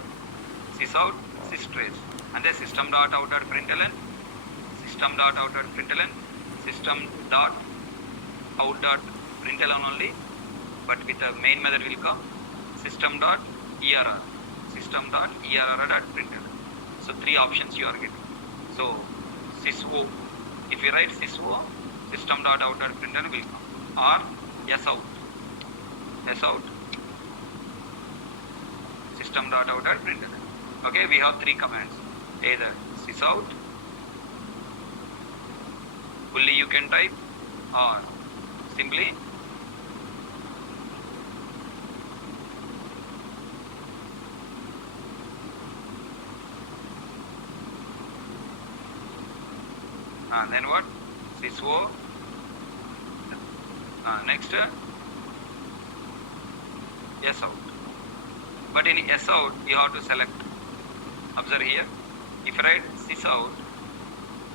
sys out, sys trace. And then system.out.println, system.out.println, system.out.println only, but with the main method will come system.err, system.err.println. So three options you are getting. So syso, if you write syso, system.out.println will come, or sout, sout, system.out.println. Okay, we have three commands. Either sysout, fully you can type, or simply then what? Syso. Next sout. But in sout you have to select. Observe here. If you write sysout,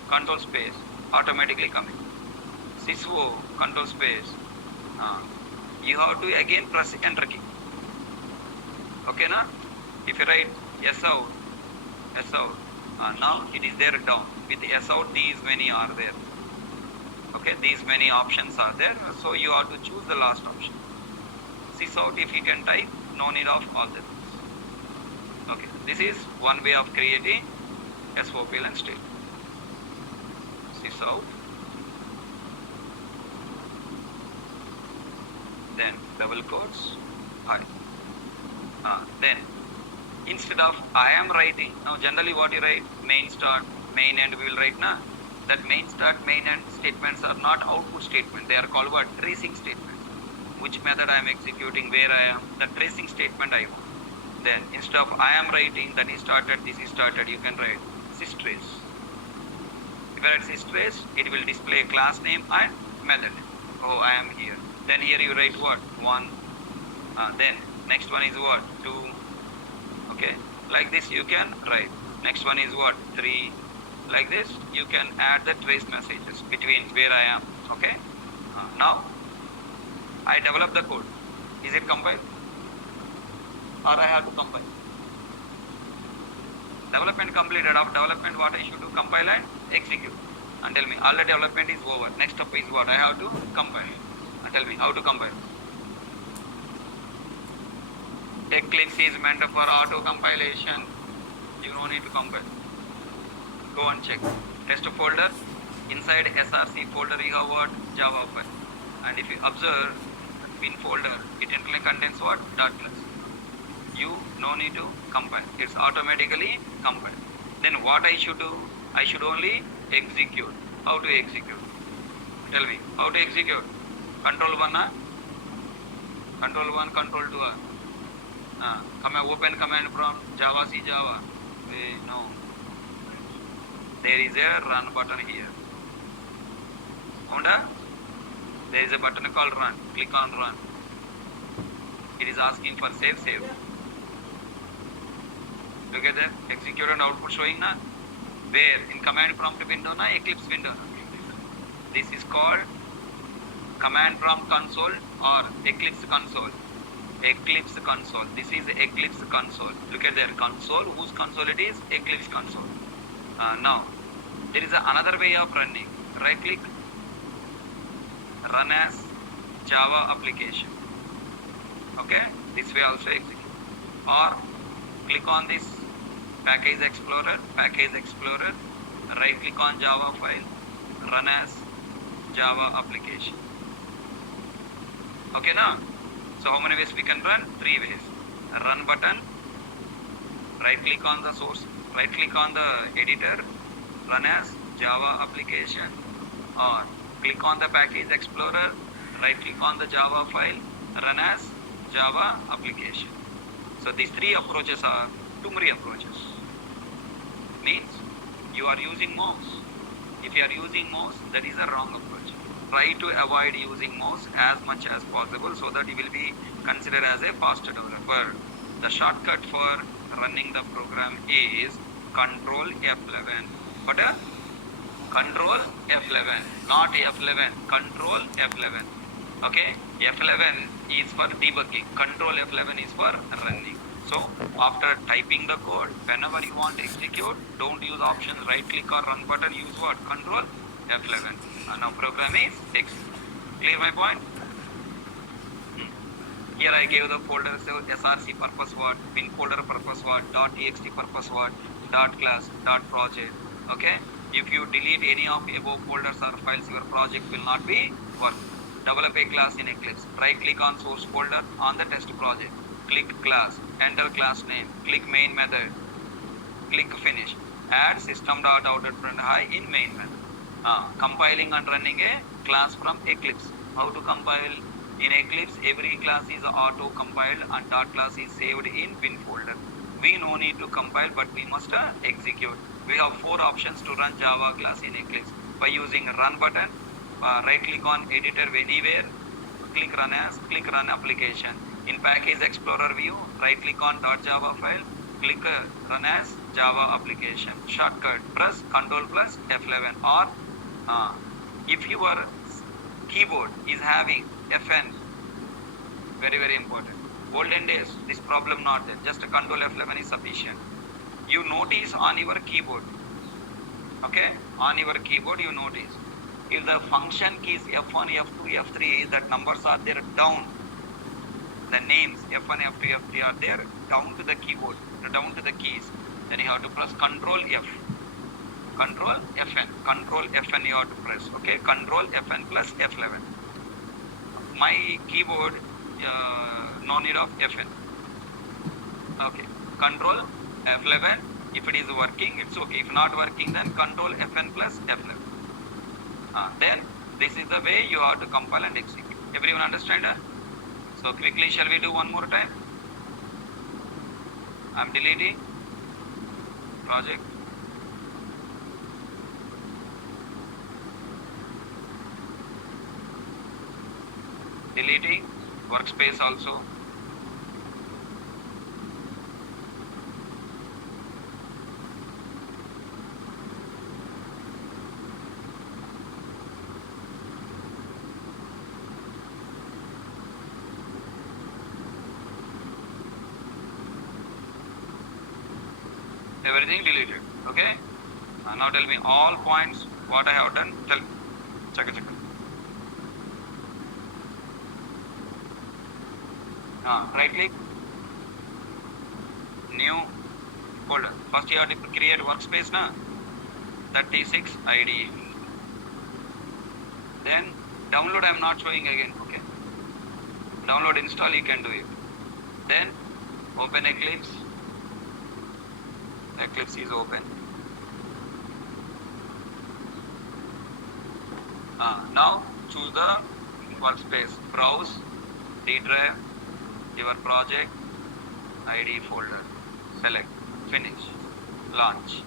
control space, automatically coming. Syso, control space. You have to again press enter key. Okay, na? If you write sout, now it is there down. With sout, these many are there. Okay, these many options are there. So you have to choose the last option. Sysout, if you can type, no need of all the things. Okay, this is one way of creating SOPLN state. Sysout. Then double quotes. Hi. Then instead of I am writing, now generally what you write, main start, main end we will write na. That main start, main end statements are not output statement. They are called what? Tracing statements. which method I am executing, where I am, the tracing statement I want. Then instead of I am writing that is started, this is started, you can write systrace. If I write systrace, it will display class name and method. Oh, I am here. Then here you write what? 1. Then next one is what? 2. Okay. Like this you can write. Next one is what? 3. Like this you can add the trace messages between where I am. Okay. Now I develop the code. Is it compiled? Or I have to compile? Development completed. Of development, what I should do? Compile and execute. And tell me, all the development is over. Next step is what? I have to compile. And tell me how to compile. Eclipse is meant for auto compilation. You don't need to compile. Go and check. Test folder. Inside SRC folder you have what? Java file. And if you observe bin folder, it internally contains what? Dot class. You no need to compile. It's automatically compiled. Then what I should do? I should only execute. How to execute? Tell me. How to execute? Control 1 Control 1, Control 2 open command prompt. Java C Java. No. There is a run button here. There is a button called run. Click on run. It is asking for save. Look at that. Execute and output showing na. Where? In command prompt window na Eclipse window. This is called command prompt console or Eclipse console. Eclipse console. This is Eclipse console. Look at their console. Whose console it is? Eclipse console. Now, there is another way of running. Right click. Run as Java application. Okay. This way also execute. Or click on this package explorer. Right click on Java file. Run as Java application. Okay now. So how many ways we can run? 3 ways. Run button. Right click on the source. Right click on the editor. Run as Java application. Or click on the package explorer. Right click on the Java file. Run as Java application. So these 3 approaches are summary approaches. Means you are using mouse. If you are using mouse, that is a wrong approach. Try to avoid using mouse as much as possible so that you will be considered as a fast developer. The shortcut for running the program is Control F11. What? Control F11, not F11. Control F11. Okay? F11 is for debugging. Control F11 is for running. So after typing the code, whenever you want to execute, don't use options right click or run button. Use what? Control F11. Now program is execute. Clear my point? Here I gave the folder src purpose what, bin folder purpose what, .txt purpose what, .class, .project. Okay? If you delete any of above folders or files, your project will not be work. Develop a class in Eclipse. Right click on source folder on the test project. Click class. Enter class name. Click main method. Click finish. Add system.out.println in main method. Compiling and running a class from Eclipse. How to compile? In Eclipse, every class is auto compiled and .class is saved in bin folder. We no need to compile, but we must execute. We have 4 options to run Java class in Eclipse. By using run button, right click on editor anywhere, click run as, click run application. In package explorer view, right click on .java file, click run as Java application. Shortcut, press Ctrl plus F11. Or if your keyboard is having FN, very important. Olden days, this problem not there. Just Ctrl F11 is sufficient. You notice on your keyboard, okay, on your keyboard you notice, if the function keys F1, F2, F3, that numbers are there down, the names F1, F2, F3 are there down to the keyboard, down to the keys, then you have to press Control F, Control Fn, Control Fn you have to press, okay, Control Fn plus F11. My keyboard, no need of Fn, okay, Control F11, if it is working, it's okay. If not working, then Control Fn plus F11. Then this is the way you have to compile and execute. Everyone understand? So quickly, shall we do one more time? I'm deleting project. Deleting workspace also. Everything deleted. Okay. Now tell me all points what I have done. Tell. Check. Right click. New folder. First you have to create workspace na. 36 ID. Then download I am not showing again. Okay. Download install you can do it. Then open Eclipse. Eclipse is open. Now choose the workspace. Browse, D drive, your project, ID folder. Select, finish, launch.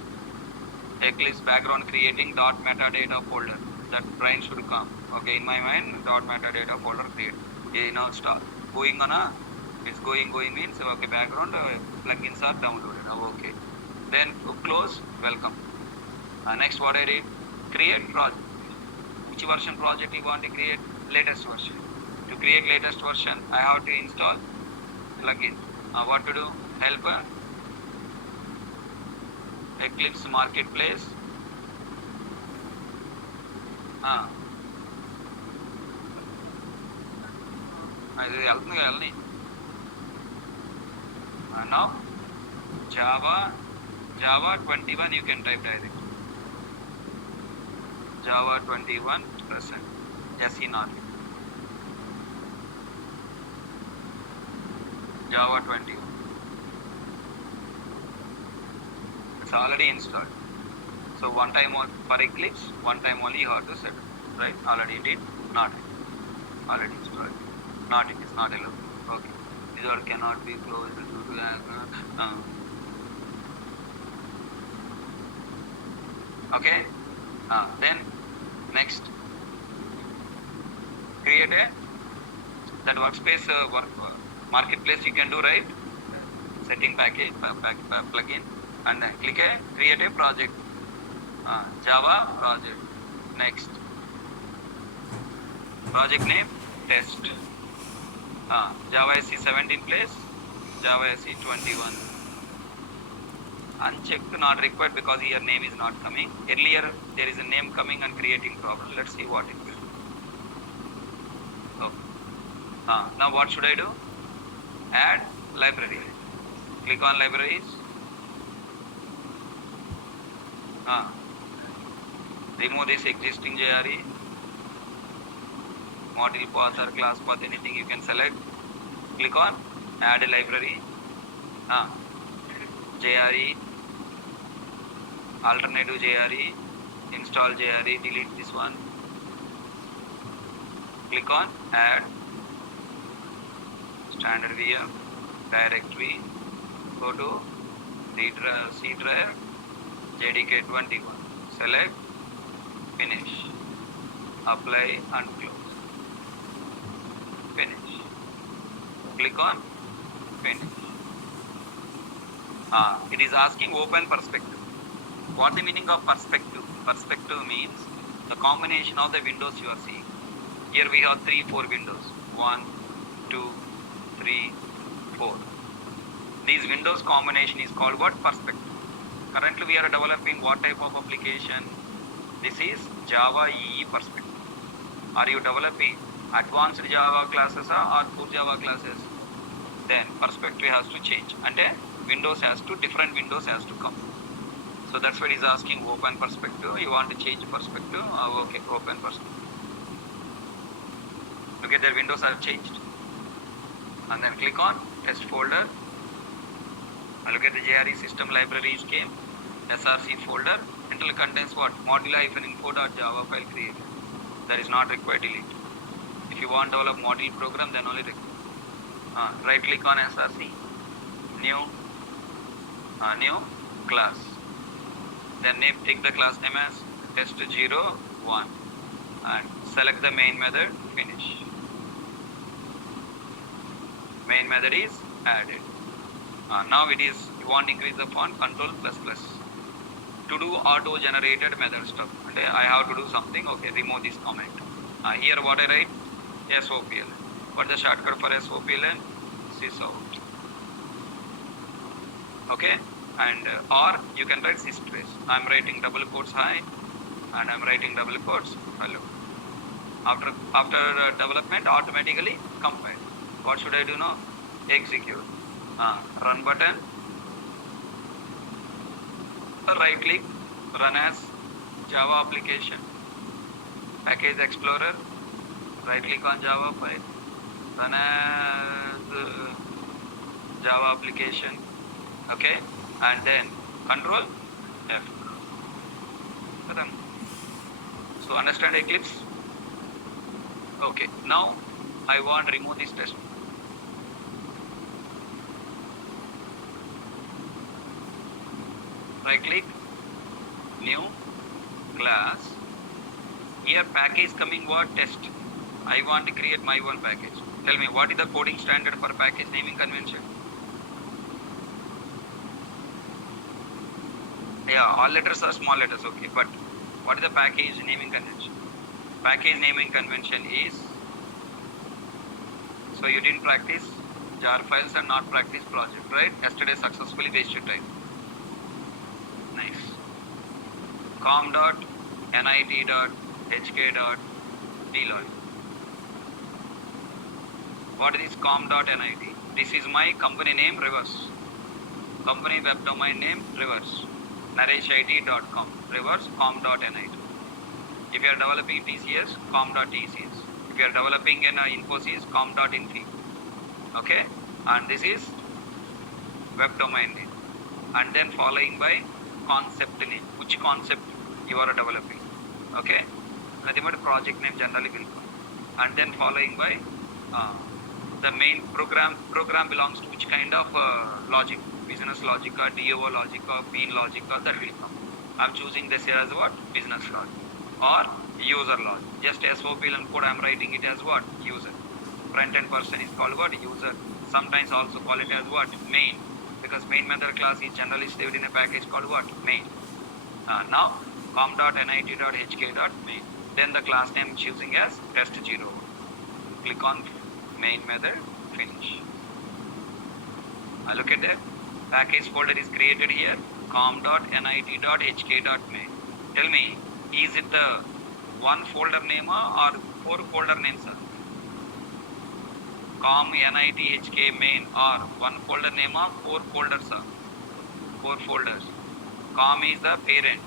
Eclipse background creating dot metadata folder. That line should come. Okay, in my mind dot metadata folder create. Okay, now start. Going on a it's going means okay background plugins are downloaded. Okay. Then close, welcome. Next what I did, create project. Which version project you want to create? Latest version. To create latest version, I have to install plugin. What to do? Helper, Eclipse Marketplace. Now Java 21 you can type directly. Java 21 present. SE not. Java 21. It's already installed. So one time for Eclipse, one time only you have to set. Right? Already did. Not. Already installed. Not it is not allowed. Okay. User cannot be closed due to okay. Then next create that workspace marketplace you can do, right? Setting package plugin and then click create a project. Java project. Next project name test. Java SE 17 place, Java SE 21. Unchecked, not required because here name is not coming. Earlier there is a name coming and creating problem. Let's see what it will. Okay. Now what should I do? Add library. Click on libraries. Remove this existing JRE. Module path or class path, anything you can select. Click on add a library. JRE, alternative JRE, install JRE, delete this one. Click on add standard VM directory. Go to C drive JDK 21. Select, finish, apply and close. Finish. Click on finish. It is asking open perspective. What the meaning of perspective? Perspective means the combination of the windows you are seeing. Here we have 3-4 windows. 1, 2, 3, 4. These windows combination is called what? Perspective. Currently we are developing what type of application? This is Java EE perspective. Are you developing advanced Java classes or core Java classes? Then perspective has to change. And different windows has to come. So that's what he's asking open perspective. You want to change perspective? Okay, open perspective. Look at their windows are changed. And then click on test folder. And look at the JRE system libraries came. SRC folder. Internal contains what? Module-info.java file created. That is not required, delete. If you want to develop module program, then only required. Right click on SRC, new class. Then take the class name as test01 and select the main method, finish. Main method is added. Now it is, you want to increase the font, control plus plus. To do auto generated method stuff. Okay, I have to do something, okay, remove this comment. Here what I write, SOPLN. What the shortcut for SOPLN? Sysout. Okay, and or you can write systrace. I am writing double quotes hi and I am writing double quotes hello. After development, automatically compile. What should I do now? Execute. Run button. Right click, run as Java application. Package Explorer. Right click on Java file. Run as Java application. Okay, and then Control F. Run. So understand Eclipse? Okay, now I want to remove this test. Right click, new class. Here package coming what? Test. I want to create my own package. Tell me, what is the coding standard for package naming convention? Yeah, all letters are small letters, okay, but what is the package naming convention? Package naming convention is, so you didn't practice jar files and not practice project, right? Yesterday successfully wasted time. Nice. com.nit.hk.dlog. What is com.nit? This is my company name, reverse. Company web domain name, reverse. nareshit.com, reverse com.nit. If you are developing TCS, com.tcs. If you are developing in Infosys, com.info. Okay, and this is web domain name, and then following by concept name, which concept you are developing. Okay, nothing but project name generally will come, and then following by the main program belongs to which kind of logic, business logic or DOO logic or bean logic, or that will come. I am choosing this as what? Business logic or user logic. Just SOPLN code I am writing it as what? User. Front end person is called what? User. Sometimes also call it as what? Main, because main method class is generally saved in a package called what? Main. Now com.nit.hk.main. Then the class name choosing as test01. Click on main method, finish. Look at that. Package folder is created here, com.nit.hk.main. Tell me, is it the one folder name or 4 folder names? Com nit hk main or one folder name or 4 folders? 4 folders. Com is the parent.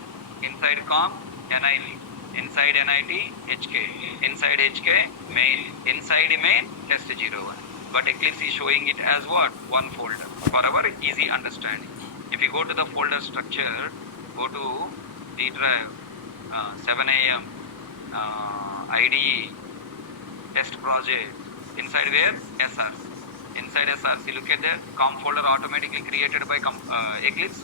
Inside com, nit. Inside nit, hk. Inside hk, main. Inside main, test01. But Eclipse is showing it as what? One folder for our easy understanding. If you go to the folder structure, go to D drive, 7am, IDE, test project. Inside where? SRC. Inside SRC, look at that. Com folder automatically created by Eclipse.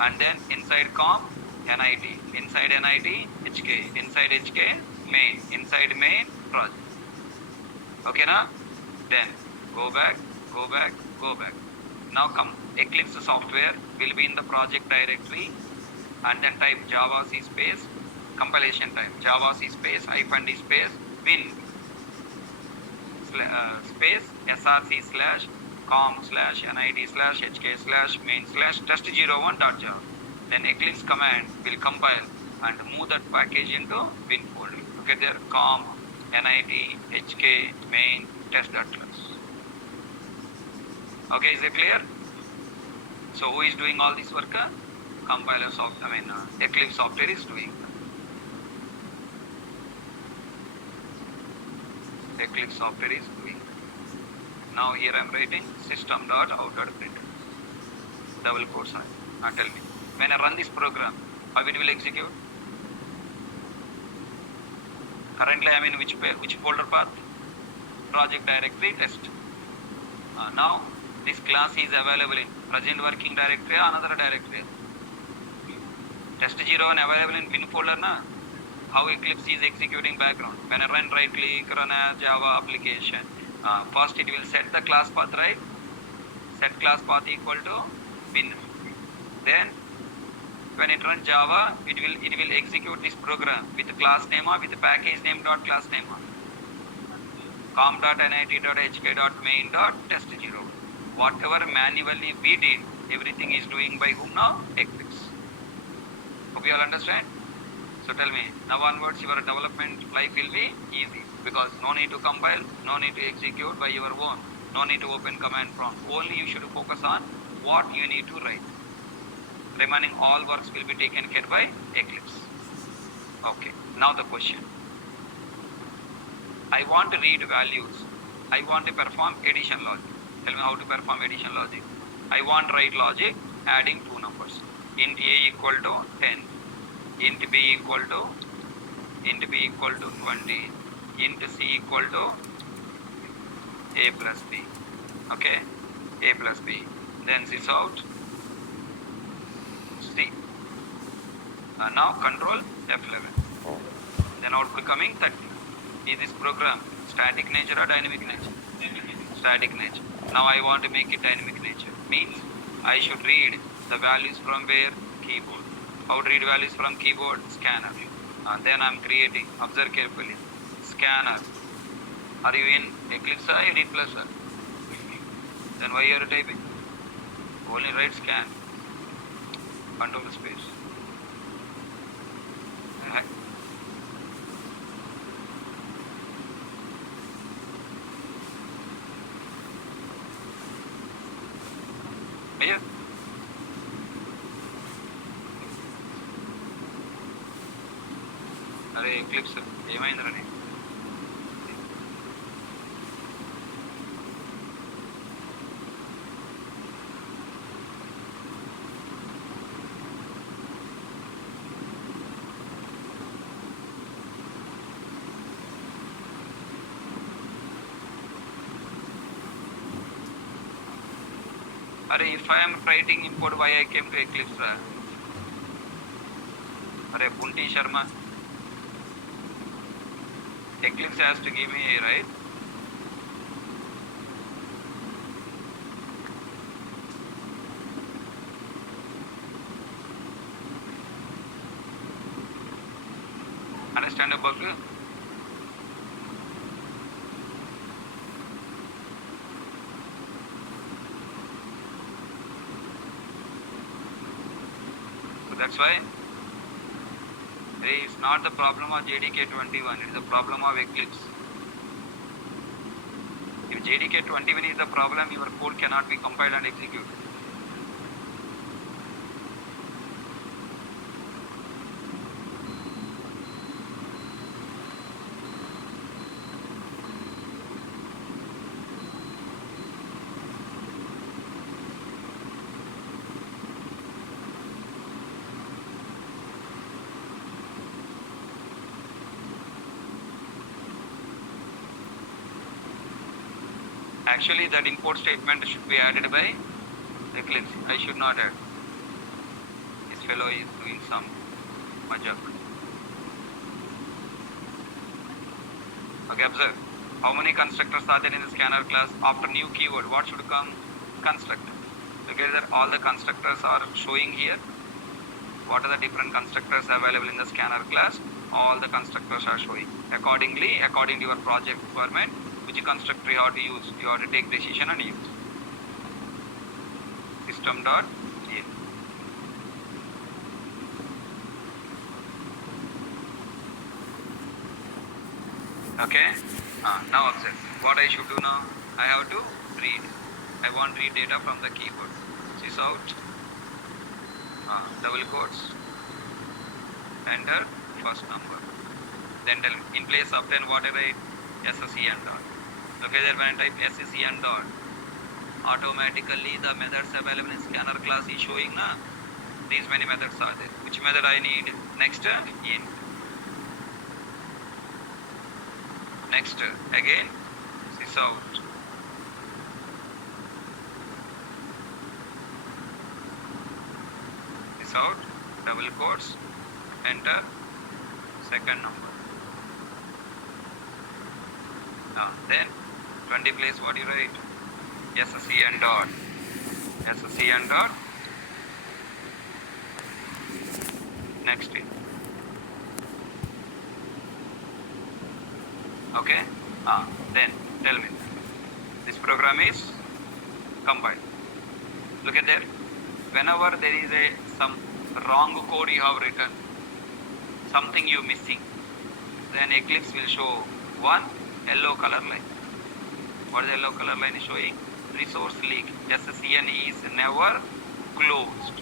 And then inside com, NIT. Inside NIT, HK. Inside HK, main. Inside main, project. Okay, na? Then go back. Now come, Eclipse software will be in the project directory, and then type Java C space, compilation type, Java C space, -d space, win, space, src slash com slash nid slash hk slash main slash test01.java. Then Eclipse command will compile and move that package into win folder. Okay, there, com, nit, hk, main, test.class. Okay, is it clear? So who is doing all this work? Compiler software, Eclipse software is doing. Eclipse software is doing. Now here I am writing system.out.print. Double quotes. Tell me, when I run this program, how it will execute? Currently I am in which folder path? Project directory test. Now this class is available in present working directory or another directory. Test 01 available in bin folder na. How Eclipse is executing background. When I run right click, run a Java application. First it will set the class path, right? Set class path equal to bin. Then when it runs Java, it will execute this program with the class name or with the package name dot class name. com.nit.hk.main.test0. Whatever manually we did, everything is doing by whom now? Eclipse. Hope you all understand. So tell me, now onwards your development life will be easy because no need to compile, no need to execute by your own, no need to open command prompt. Only you should focus on what you need to write. Remaining all works will be taken care by Eclipse. Okay, now the question. I want to read values. I want to perform addition logic. Tell me how to perform addition logic. I want write logic adding two numbers. Int a equal to 10. Int b equal to 20. Int c equal to a plus b. Okay, a plus b. Then sys out c. Now control F11. Then output coming 30. Is this program static nature or dynamic nature? Static nature. Now I want to make it dynamic nature. Means I should read the values from where? Keyboard. How to read values from keyboard? Scanner. Then I am creating. Observe carefully. Scanner. Are you in Eclipse or Edit Plus? Then why are you typing? Only write scan. Control space. Yeah. అరే eclipse ఏమైందిరని अरे if I am writing import why I came to Eclipse? अरे Bunty Sharma, Eclipse has to give me a right. Understand the bug? So that's why it's not the problem of JDK21, it is the problem of Eclipse. If JDK21 is the problem, your code cannot be compiled and executed. Actually, that import statement should be added by Eclipse. I should not add. This fellow is doing some majak. Okay, observe. How many constructors are there in the scanner class? After new keyword, what should come? Constructor. Okay, that all the constructors are showing here. What are the different constructors available in the scanner class? All the constructors are showing. Accordingly, according to your project requirement, which constructor you have to use, you have to take decision and use. System.in. Okay, now observe. What I should do now? I have to read. I want to read data from the keyboard. Sys out, double quotes, enter first number. Then tell me, in place of 10 what I write? SSEN dot. Okay, then when I type SSEN dot, automatically the methods available in scanner class is showing na. These many methods are there. Which method I need? Next, int. Next, again, sys out. out, double quotes, enter second number. Then 20 place what you write? SCN dot. SCN dot. Next in. Okay? Then tell me. This program is compiled. Look at there. Whenever there is some wrong code you have written, something you missing, then Eclipse will show one yellow color line. What is the yellow color line is showing? Resource leak. SCN is never closed.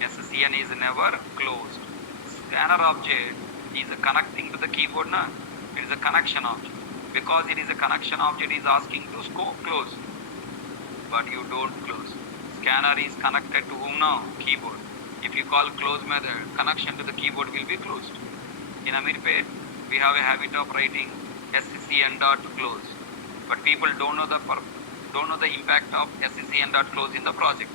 SCN is never closed. Scanner object is connecting to the keyboard now. It is a connection object. Because it is a connection object, it is asking to close. But you don't close. Scanner is connected to whom now? Keyboard. If you call close method, connection to the keyboard will be closed. In Amirpet, we have a habit of writing SCN dot close. But people don't know the impact of SCN dot close in the project.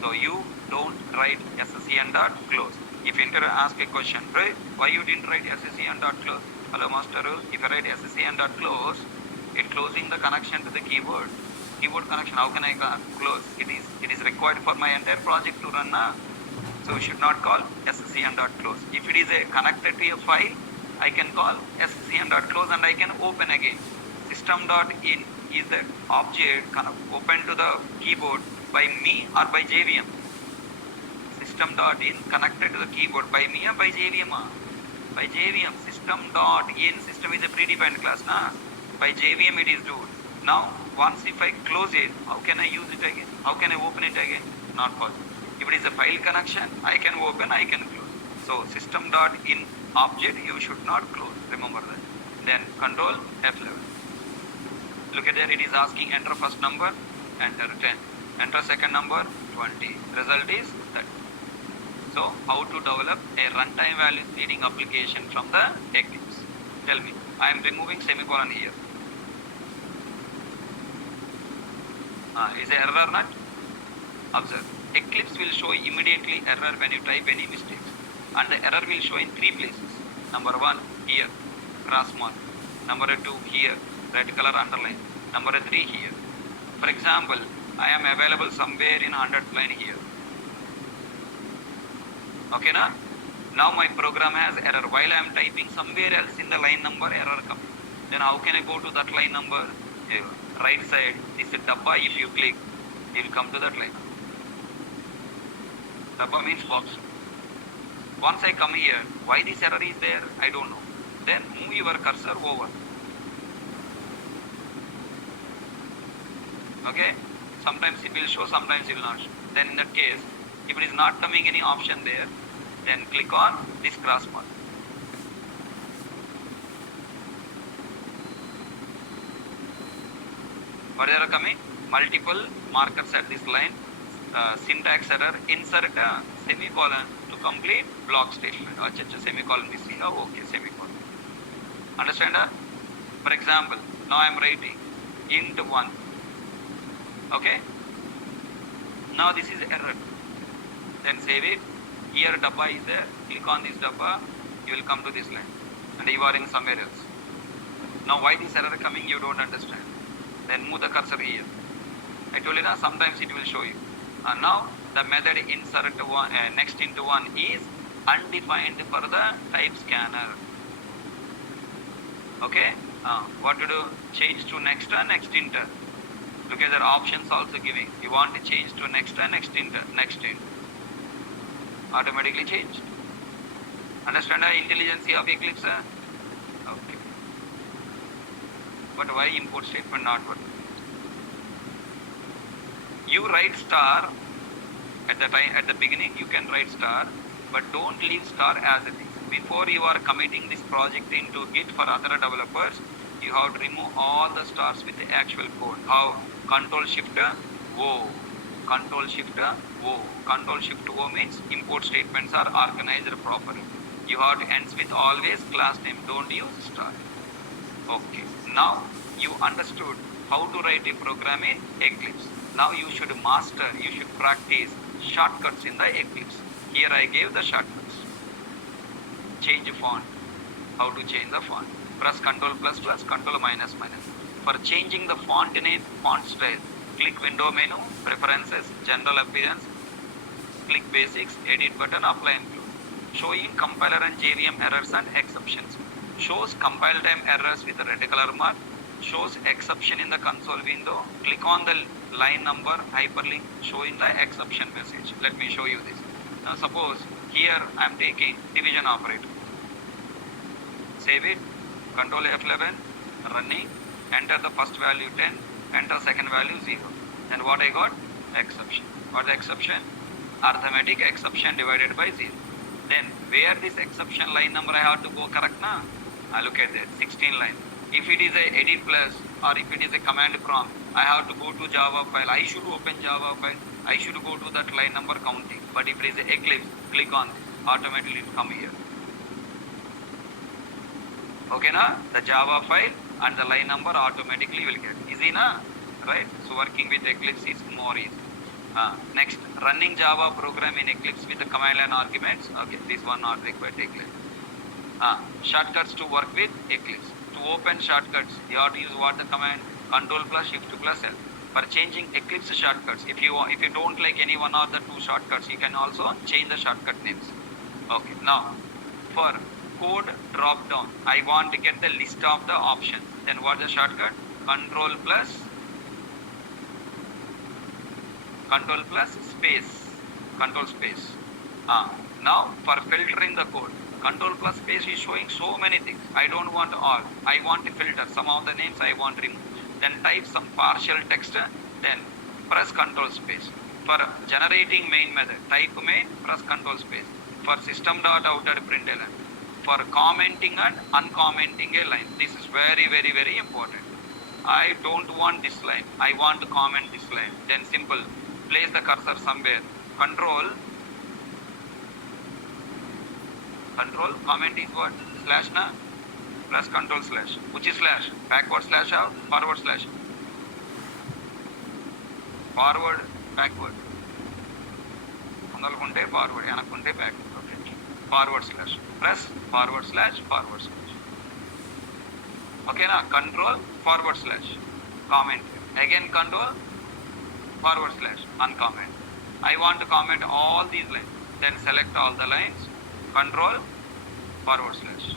So you don't write SCN dot close. If interviewer ask a question, right? Why you didn't write SCN dot close? Hello master, if I write SCN dot close, it closing the connection to the keyboard. Keyboard connection, how can I close? It is required for my entire project to run now. So we should not call SCN dot close. If it is connected to a file, I can call SCN dot close and I can open again. System dot in is the object open to the keyboard by me or by JVM. System dot in connected to the keyboard by me or by JVM. By JVM. System dot in, system is a predefined class. By JVM it is done. Now once if I close it, how can I use it again? How can I open it again? Not possible. If it is a file connection, I can open, I can close. So system dot in object you should not close. Remember that. Then control F11. Look at there, it is asking enter first number, enter 10. Enter second number, 20. Result is 30. So how to develop a runtime value reading application from the Eclipse? Tell me. I am removing semicolon here. Is there error or not? Observe. Eclipse will show immediately error when you type any mistakes. And the error will show in 3 places. Number 1, here, cross mark. Number 2, here, red color underline. Number 3, here. For example, I am available somewhere in 100th line here. Okay, na? Now my program has error. While I am typing somewhere else in the line number, error comes. Then how can I go to that line number? Right side, this is dabba. If you click, it will come to that line. Dabba means box. Once I come here, why this error is there? I don't know. Then move your cursor over. Okay? Sometimes it will show, sometimes it will not show. Then in that case, if it is not coming any option there, then click on this cross mark. What are coming? Multiple markers at this line. Syntax error, insert a semicolon to complete block statement. Semicolon is here. Okay, semicolon. Understand? For example, now I am writing int 1. Okay? Now this is error. Then save it. Here dabba is there. Click on this dabba. You will come to this line. And you are in somewhere else. Now why this error coming you don't understand. Then move the cursor here. I told you that sometimes it will show you. And now the method insert one, next into one is undefined for the type scanner. Okay? What to do? Change to next and next enter. Look at the options also giving. You want to change to next and next enter. Next enter. Automatically changed. Understand the intelligence of Eclipse? Okay. But why import statement not work? You write star at the beginning. You can write star, but don't leave star as it is. Before you are committing this project into Git for other developers, you have to remove all the stars with the actual code. How? Control Shift O. Control Shift O. Control Shift O means import statements are organized properly. You have to end with always class name. Don't use star. Okay. Now you understood how to write a program in Eclipse. Now you should master, you should practice shortcuts in the Eclipse. Here I gave the shortcuts. Change font. How to change the font? Press Ctrl plus plus, Ctrl minus minus. For changing the font name, font style, click window menu, preferences, general appearance, click basics, edit button, apply and close. Showing compiler and JVM errors and exceptions. Shows compile time errors with a red color mark. Shows exception in the console window. Click on the line number hyperlink showing the exception message. Let me show you this. Now suppose here I am taking division operator. Save it, Control F11, running, enter the first value 10, enter second value 0. And what I got? Exception. What the exception? Arithmetic exception divided by 0. Then where this exception line number I have to go correct now? I look at that, 16 line. If it is a edit plus or if it is a command prompt, I have to go to Java file. I should open Java file. I should go to that line number counting. But if it is a Eclipse, click on this. Automatically it will come here. Okay na? The Java file and the line number automatically will get. Easy na? Right? So working with Eclipse is more easy. Next, running Java program in Eclipse with the command line arguments. Okay, this one not required Eclipse. Shortcuts to work with Eclipse. To open shortcuts, you have to use what the command? Control plus Shift plus L. For changing Eclipse shortcuts, if you don't like any one or the two shortcuts, you can also change the shortcut names. Okay, now for code drop down, I want to get the list of the options. Then what the shortcut? Control plus space. Control space. Now for filtering the code, Control plus space is showing so many things. I don't want all. I want to filter. Some of the names I want to remove. Then type some partial text. Then press Control space. For generating main method, type main, press Control space. For system.out.println. For commenting and uncommenting a line. This is very, very, very important. I don't want this line. I want to comment this line. Then simple. Place the cursor somewhere. Control, comment is what? Slash na? Press Control slash. Which is slash? Backward slash or forward slash? Forward, backward. Mundalukunte forward, yanakunte backward. Okay. Forward slash. Press forward slash. Okay na? Control, forward slash. Comment. Again Control, forward slash. Uncomment. I want to comment all these lines. Then select all the lines. Control, forward slash.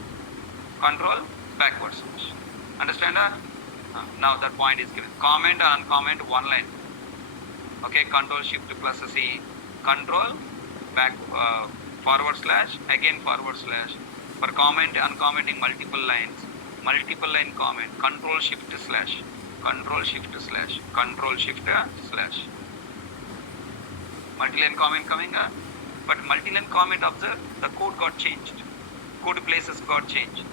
Control, backward slash. Understand that? Now that point is given. Comment and uncomment one line. Okay, Control Shift plus C. Control, back, forward slash, again forward slash. For comment, uncommenting multiple lines. Multiple line comment. Control Shift slash. Control Shift slash. Control Shift slash. Multi-line comment coming up. But multi-line comment, observe, the code got changed. Code places got changed.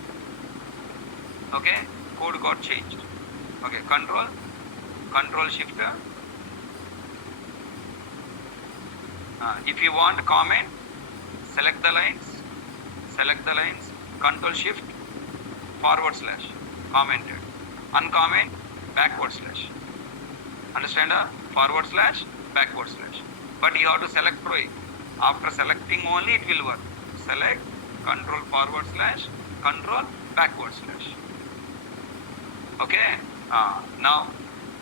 Okay, code got changed. Okay, Control Shift. If you want comment, select the lines, Control Shift, forward slash, commented. Uncomment, backward slash. Understand? Forward slash, backward slash. But you have to select through it. After selecting only it will work. Select, Control forward slash, Control backward slash. Okay? Now,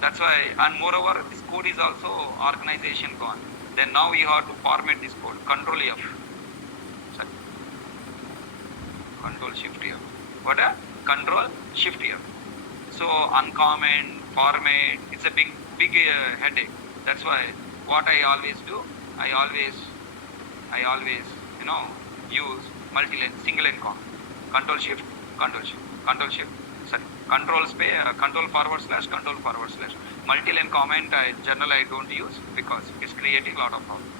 that's why, and moreover, this code is also organization gone. Then now you have to format this code. Control F. Sorry. Control Shift F. What? Control Shift F. So, uncomment, format, it's a big headache. That's why, what I always do, I always use multi-line, single line comment. Control Shift, sorry, Control forward slash, Multi-line comment, generally I don't use because it's creating a lot of problems.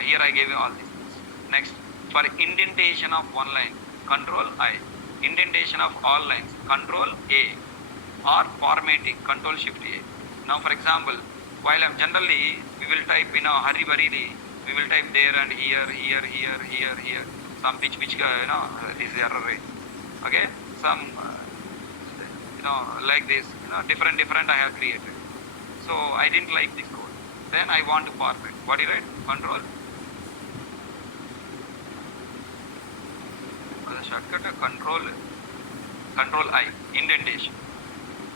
Here I gave you all these things. Next, for indentation of one line, Control I. Indentation of all lines, Control A. Or formatting, Control Shift A. Now for example, while I'm generally, we will type hurry-burriedly, we will type there and here, some which this is error rate. Okay, some like this, different I have created. So I didn't like this code. Then I want to format. What do you write? Control. For the shortcut, control I, indentation.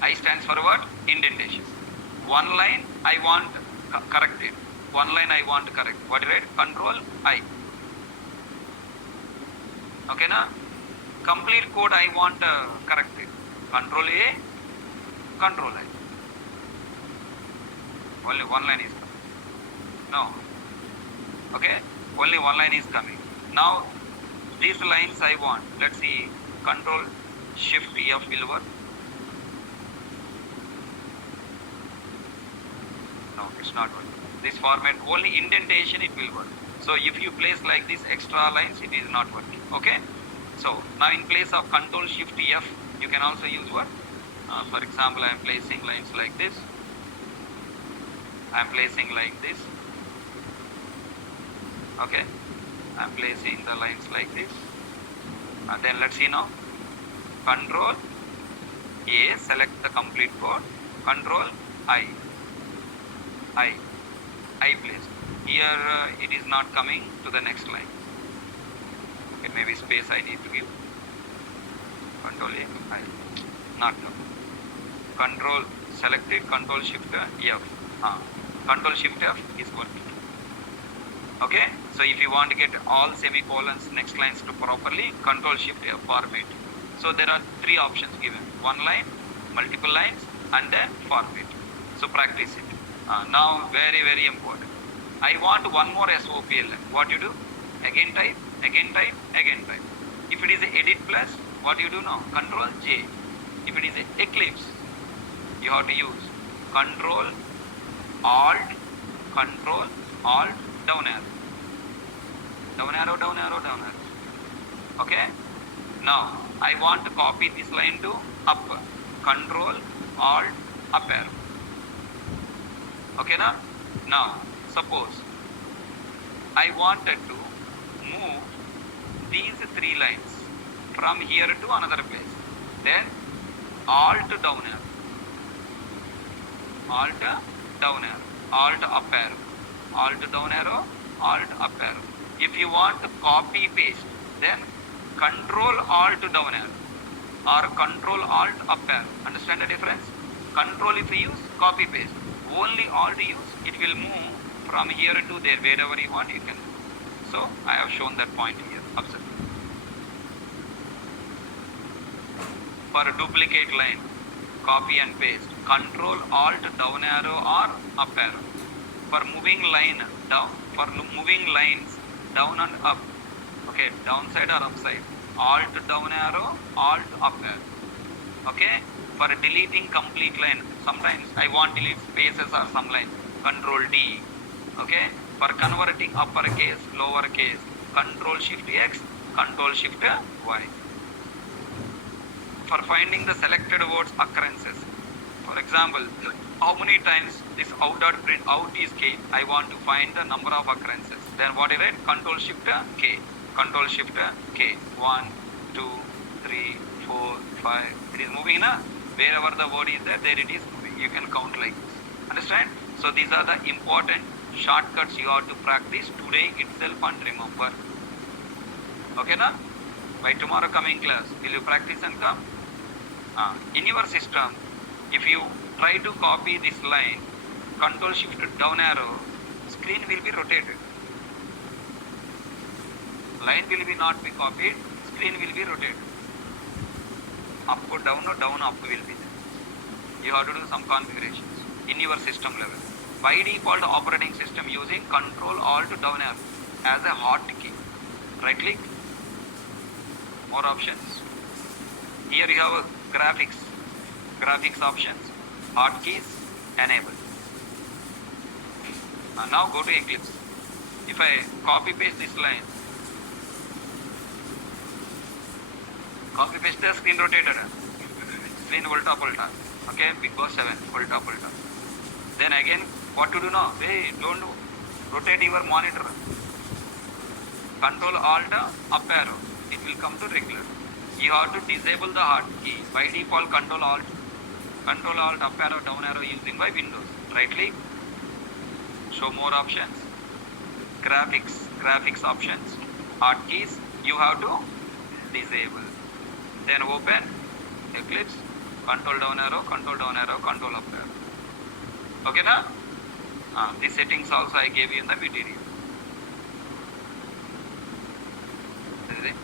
I stands for what? Indentation. One line I want corrected. One line I want to correct. What do you write? Control I. Okay na? Complete code I want corrected. Control A, control I. Only one line is coming. No. Okay? Only one line is coming. Now, these lines I want. Let's see. Control Shift F will work. No, it's not working. This format, only indentation it will work. So if you place like this extra lines, it is not working. Okay? So now in place of Control Shift F, you can also use what? For example, I am placing lines like this. I am placing like this. Okay? I am placing the lines like this. And then let's see now. Control A, select the complete code. Control I place. Here it is not coming to the next line. Okay, maybe space I need to give. Control A, I. Not coming. Control selected, Control Shift F. Control Shift F is working. Okay, so if you want to get all semicolons next lines to properly, Control Shift F format. So there are three options given: one line, multiple lines, and then format. So practice it. Now very important. I want one more SOPL. What you do? Again type, again type, again type. If it is a edit plus, what you do now? Control J. If it is a Eclipse, you have to use Control Alt, Control Alt, down arrow. Down arrow, down arrow, down arrow. Okay? Now, I want to copy this line to up. Control Alt, up arrow. Okay, now, suppose I wanted to move these three lines from here to another place. Then Alt down arrow. Alt down arrow. Alt up arrow. Alt down arrow. Alt up arrow. If you want to copy paste, then Control Alt down arrow or Control Alt up arrow. Understand the difference? Control if you use, copy paste. Only Alt use, it will move from here to there, wherever you want you can move. So I have shown that point here. Observe. For a duplicate line, copy and paste. Control Alt down arrow or up arrow. For moving line down, for moving lines down and up. Okay, downside or upside. Alt down arrow, Alt up arrow. Okay. For deleting complete line, sometimes I want delete spaces or some line. Control D. Okay. For converting uppercase, lowercase, Control Shift X, Control Shift Y. For finding the selected words occurrences. For example, how many times this out.print out is K, I want to find the number of occurrences. Then what I write? Control Shift K. Control Shift K. 1, 2, 3, 4, 5. It is moving na? Wherever the word is there, there it is moving. You can count like this. Understand? So these are the important shortcuts you have to practice today itself and remember. Okay na? By tomorrow coming class, will you practice and come? In your system, if you try to copy this line, Control Shift down arrow, screen will be rotated. Line will be not be copied, screen will be rotated. Up or down or down up will be there. You have to do some configurations in your system level. By default operating system using Control Alt down arrow as a hotkey. Right click, more options. Here you have graphics options, hotkeys enabled. Now go to Eclipse. If I copy paste this line, copy paste the screen rotated. Screen ulta. Okay, Big Boss 7 ulta. Then again, what to do now? Hey, don't rotate your monitor. Control Alt up arrow. It will come to regular. You have to disable the hotkey. By default, Control Alt up arrow, down arrow using by Windows. Right click, Show more options. Graphics options. Hotkeys, you have to disable. Then open Eclipse, control down arrow, control up arrow. Okay na? The settings also I gave you in the material. This is it.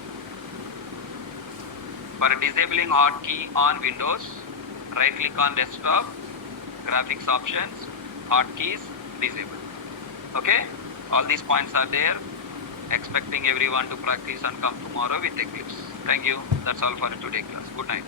For disabling hotkey on Windows, right click on desktop, graphics options, hotkeys, disable. Okay? All these points are there. Expecting everyone to practice and come tomorrow with Eclipse. Thank you. That's all for today class. Good night.